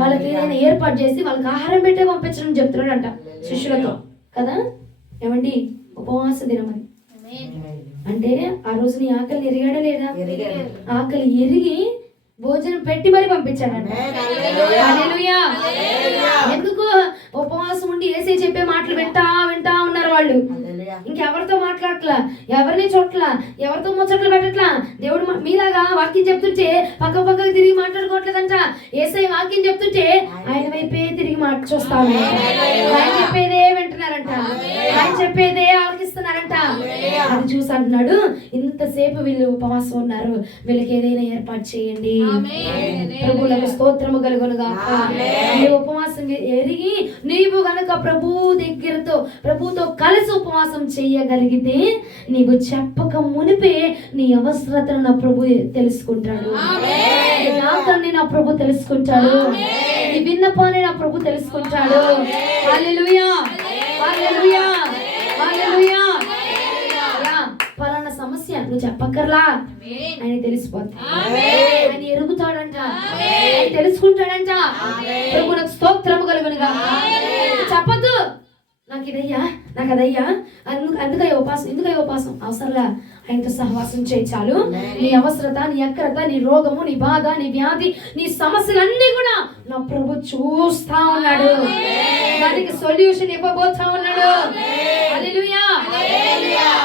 వాళ్ళకి ఏదైనా ఏర్పాటు చేసి వాళ్ళకి ఆహారం పెట్టే పంపించడం చెప్తున్నాడంట శిష్యులతో కదా. ఏమండి ఉపవాస దినం అని అంటే ఆ రోజు నీ ఆకలి ఎరిగాడా లేదా? ఆకలి ఎరిగి భోజనం పెట్టి మరి పంపించాడంట. హల్లెలూయా. ఎందుకు? ఉపవాసం ఉండి ఏసే చెప్పే మాటలు వింటా ఉన్నారు వాళ్ళు. ఇంకెవరితో మాట్లాడట్లా, ఎవరిని చూడట్లా, ఎవరితో ముచ్చట్లు పెట్టట్లా. దేవుడు మీలాగా వాక్యం చెప్తుంటే పక్కకు తిరిగి మాట్లాడుకోవట్లేదంట. ఏసై వాక్యం చెప్తుంటే ఆయన వైపే తిరిగి చూస్తాను. ఆయన చెప్పేదే వింటున్నారంట, ఆయన చెప్పేదే ఆలకిస్తున్నారంట. అది చూసి అంటున్నాడు, ఇంతసేపు వీళ్ళు ఉపవాసం ఉన్నారు, వీళ్ళకి ఏదైనా ఏర్పాటు చేయండి. ప్రభువులకు స్తోత్రము కలుగునుగాక. నీ ఉపవాసం ఎరిగి నీవు గనక ప్రభుతో కలిసి ఉపవాసం చేయగలిగితే నీవు చెప్పక మునిపే నీ అవసరతను నా ప్రభు తెలుసుకుంటాడు. నీ ఆకలిని నా ప్రభు తెలుసుకుంటాడు. నీ విన్నపాన్ని నా ప్రభు తెలుసుకుంటాడు. హల్లెలూయా. హల్లెలూయా. హల్లెలూయా. పలానా సమస్య నువ్వు చెప్పక్కర్లా, ఆయన తెలిసిపోతా, ఆయన ఎరుగుతాడంట, ఆయన తెలుసుకుంటాడంట. ప్రభువునకు స్తోత్రము కలుగునుగా. చెప్పద్దు నాకు ఇదయ్యా, నాకు అదయ్యా, అందుకై ఉపాసం అవసరంలా. ఆయనతో సహవాసం చేయి చాలు. నీ అవసరత, నీ అక్రత, నీ రోగము, నీ బాధ, నీ వ్యాధి, నీ సమస్యలన్నీ కూడా నా ప్రభు చూస్తా ఉన్నాడు. దానికి సొల్యూషన్ ఇవ్వబోతా ఉన్నాడు. హల్లెలూయా.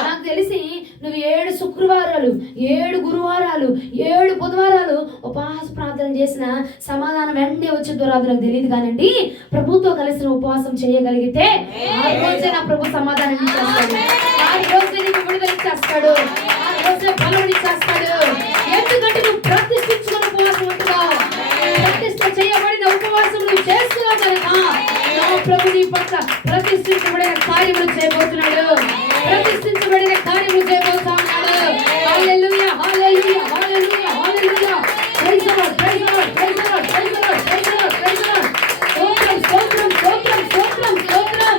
నాకు తెలిసి నువ్వు 7 శుక్రవారాలు, 7 గురువారాలు, 7 బుధవారాలు ఉపవాస ప్రార్థన చేసిన సమాధానం వెంటనే వచ్చేదో రాదు నాకు తెలియదు. కానండి ప్రభుతో కలిసి ఉపవాసం చేయగలిగితే ఆ రోజే నా ప్రభు సమాధానం ఇచ్చేస్తాడు. ఆ రోజే నీకు విడుదల ఇచ్చేస్తాడు. ఆ రోజే బలం ఇచ్చేస్తాడు. ఎందుకంటే నువ్వు ప్రతిష్ఠించుకున్న ఉపవాసం ఉంటున్నావు. ప్రతిష్ఠ చేయబడిన ఉపవాసం నువ్వు చేస్తున్నావు కనుక నా ప్రభు నీ పట్ల ప్రతిష్ఠించబడిన కార్యములు చేయబోతున్నాడు. ప్రతిష్ఠించబడిన కార్యములు చేయబోతా ఉన్నాడు. Hallelujah. Hallelujah. Hallelujah. Hallelujah. Praise the Lord. Praise the Lord. Praise the Lord. Praise the Lord. Praise the Lord. Praise the Lord. స్తోత్రం స్తోత్రం స్తోత్రం స్తోత్రం స్తోత్రం.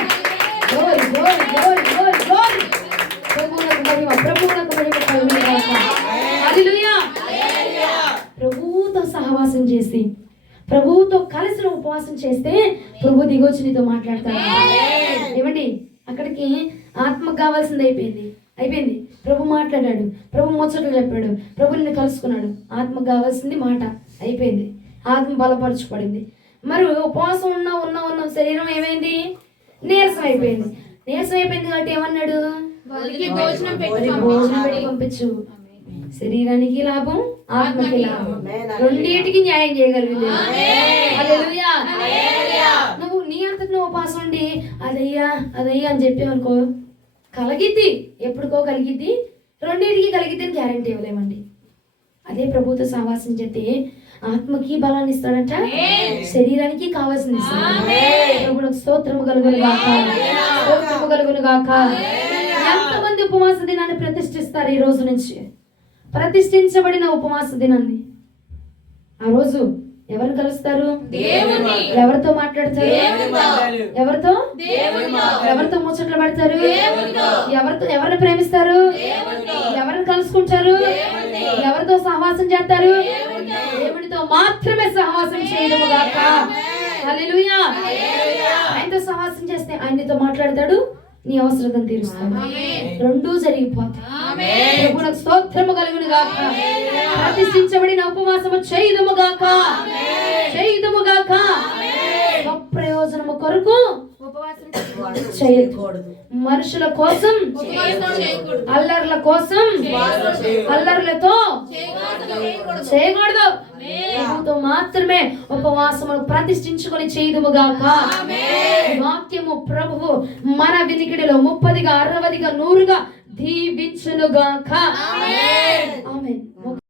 Glory glory glory glory glory. ప్రభువునకు మహిమ, ప్రభువునకు మహిమ కలుగునుగాక. హల్లెలూయా. ప్రభువుతో సహవాసం చేసి ప్రభువుతో కలిసి ఉపవాసం చేస్తే ప్రభు దిగొచ్చి నీతో మాట్లాడతాడు. ఏమండి అక్కడికి ఆత్మకు కావాల్సింది అయిపోయింది. ప్రభు మాట్లాడాడు, ప్రభు ముచ్చట్లు చెప్పాడు, ప్రభు నిన్ను కలుసుకున్నాడు. ఆత్మకు కావాల్సింది మాట అయిపోయింది. ఆత్మ బలపరచబడింది. మరి ఉపవాసం ఉన్న శరీరం ఏమైంది? నీరసం అయిపోయింది. కాబట్టి ఏమన్నాడు? భోజనం పెట్టి పంపించు. శరీరానికి లాభం, ఆత్మకి లాభం, రెండింటికి న్యాయం చేయగలిగింది. హల్లెలూయా. నువ్వు నీ అంతకు నువ్వు ఉపవాసం ఉండి అదయ్యా అని చెప్పావనుకో, కలిగిద్ది, ఎప్పుడుకో కలిగిద్ది, రెండింటికి కలిగిద్ది అని గ్యారెంటీ ఇవ్వలేమండి. అదే ప్రభుతో సహవాసం చేస్తే ఆత్మకి బలాన్ని ఇస్తాడంట, శరీరానికి కావాల్సింది ఇస్తాడు. ప్రభువునకు స్తోత్రము కలుగునుగాక. స్తోత్రము కలుగునుగాక. ఎంతమంది ఉపవాస దినాన్ని ప్రతిష్ఠిస్తారు? ఈ రోజు నుంచి ప్రతిష్ఠించబడిన ఉపవాస దినాన్ని ఆ రోజు ఎవరు కలుస్తారు? ఎవరితో మాట్లాడతారు? ఎవరితో ముచ్చట్లు పడతారు? ఎవరిని ప్రేమిస్తారు? ఎవరిని కలుసుకుంటారు? ఎవరితో సహవాసం చేస్తారు? దేవునితో మాత్రమే సహవాసం చేయడము గాక. హల్లెలూయా. ఆయనతో సహవాసం చేస్తే ఆయనతో మాట్లాడతాడు, నీ అవసరతను తీరుస్తాడు, రెండూ జరిగిపోతాయి. ప్రభువునకు స్తోత్రము కలుగును గాక. ప్రతిష్ఠించబడిన ఉపవాసము చేయుదుము గాక, చేయుదుము గాక. స్వప్రయోజనము కొరకు ఉపవాసం చేయకూడదు. మనుషుల కోసం, అల్లర్ల కోసం, అల్లర్లతో చేయకూడదు. ప్రభుతో మాత్రమే ఉపవాసమును ప్రతిష్ఠించుకొని చేయుదుముగాక. వాక్యము ప్రభువు మన వినికిడిలో 30గా 60గా 100గా దీవించునుగాక. ఆమేన్.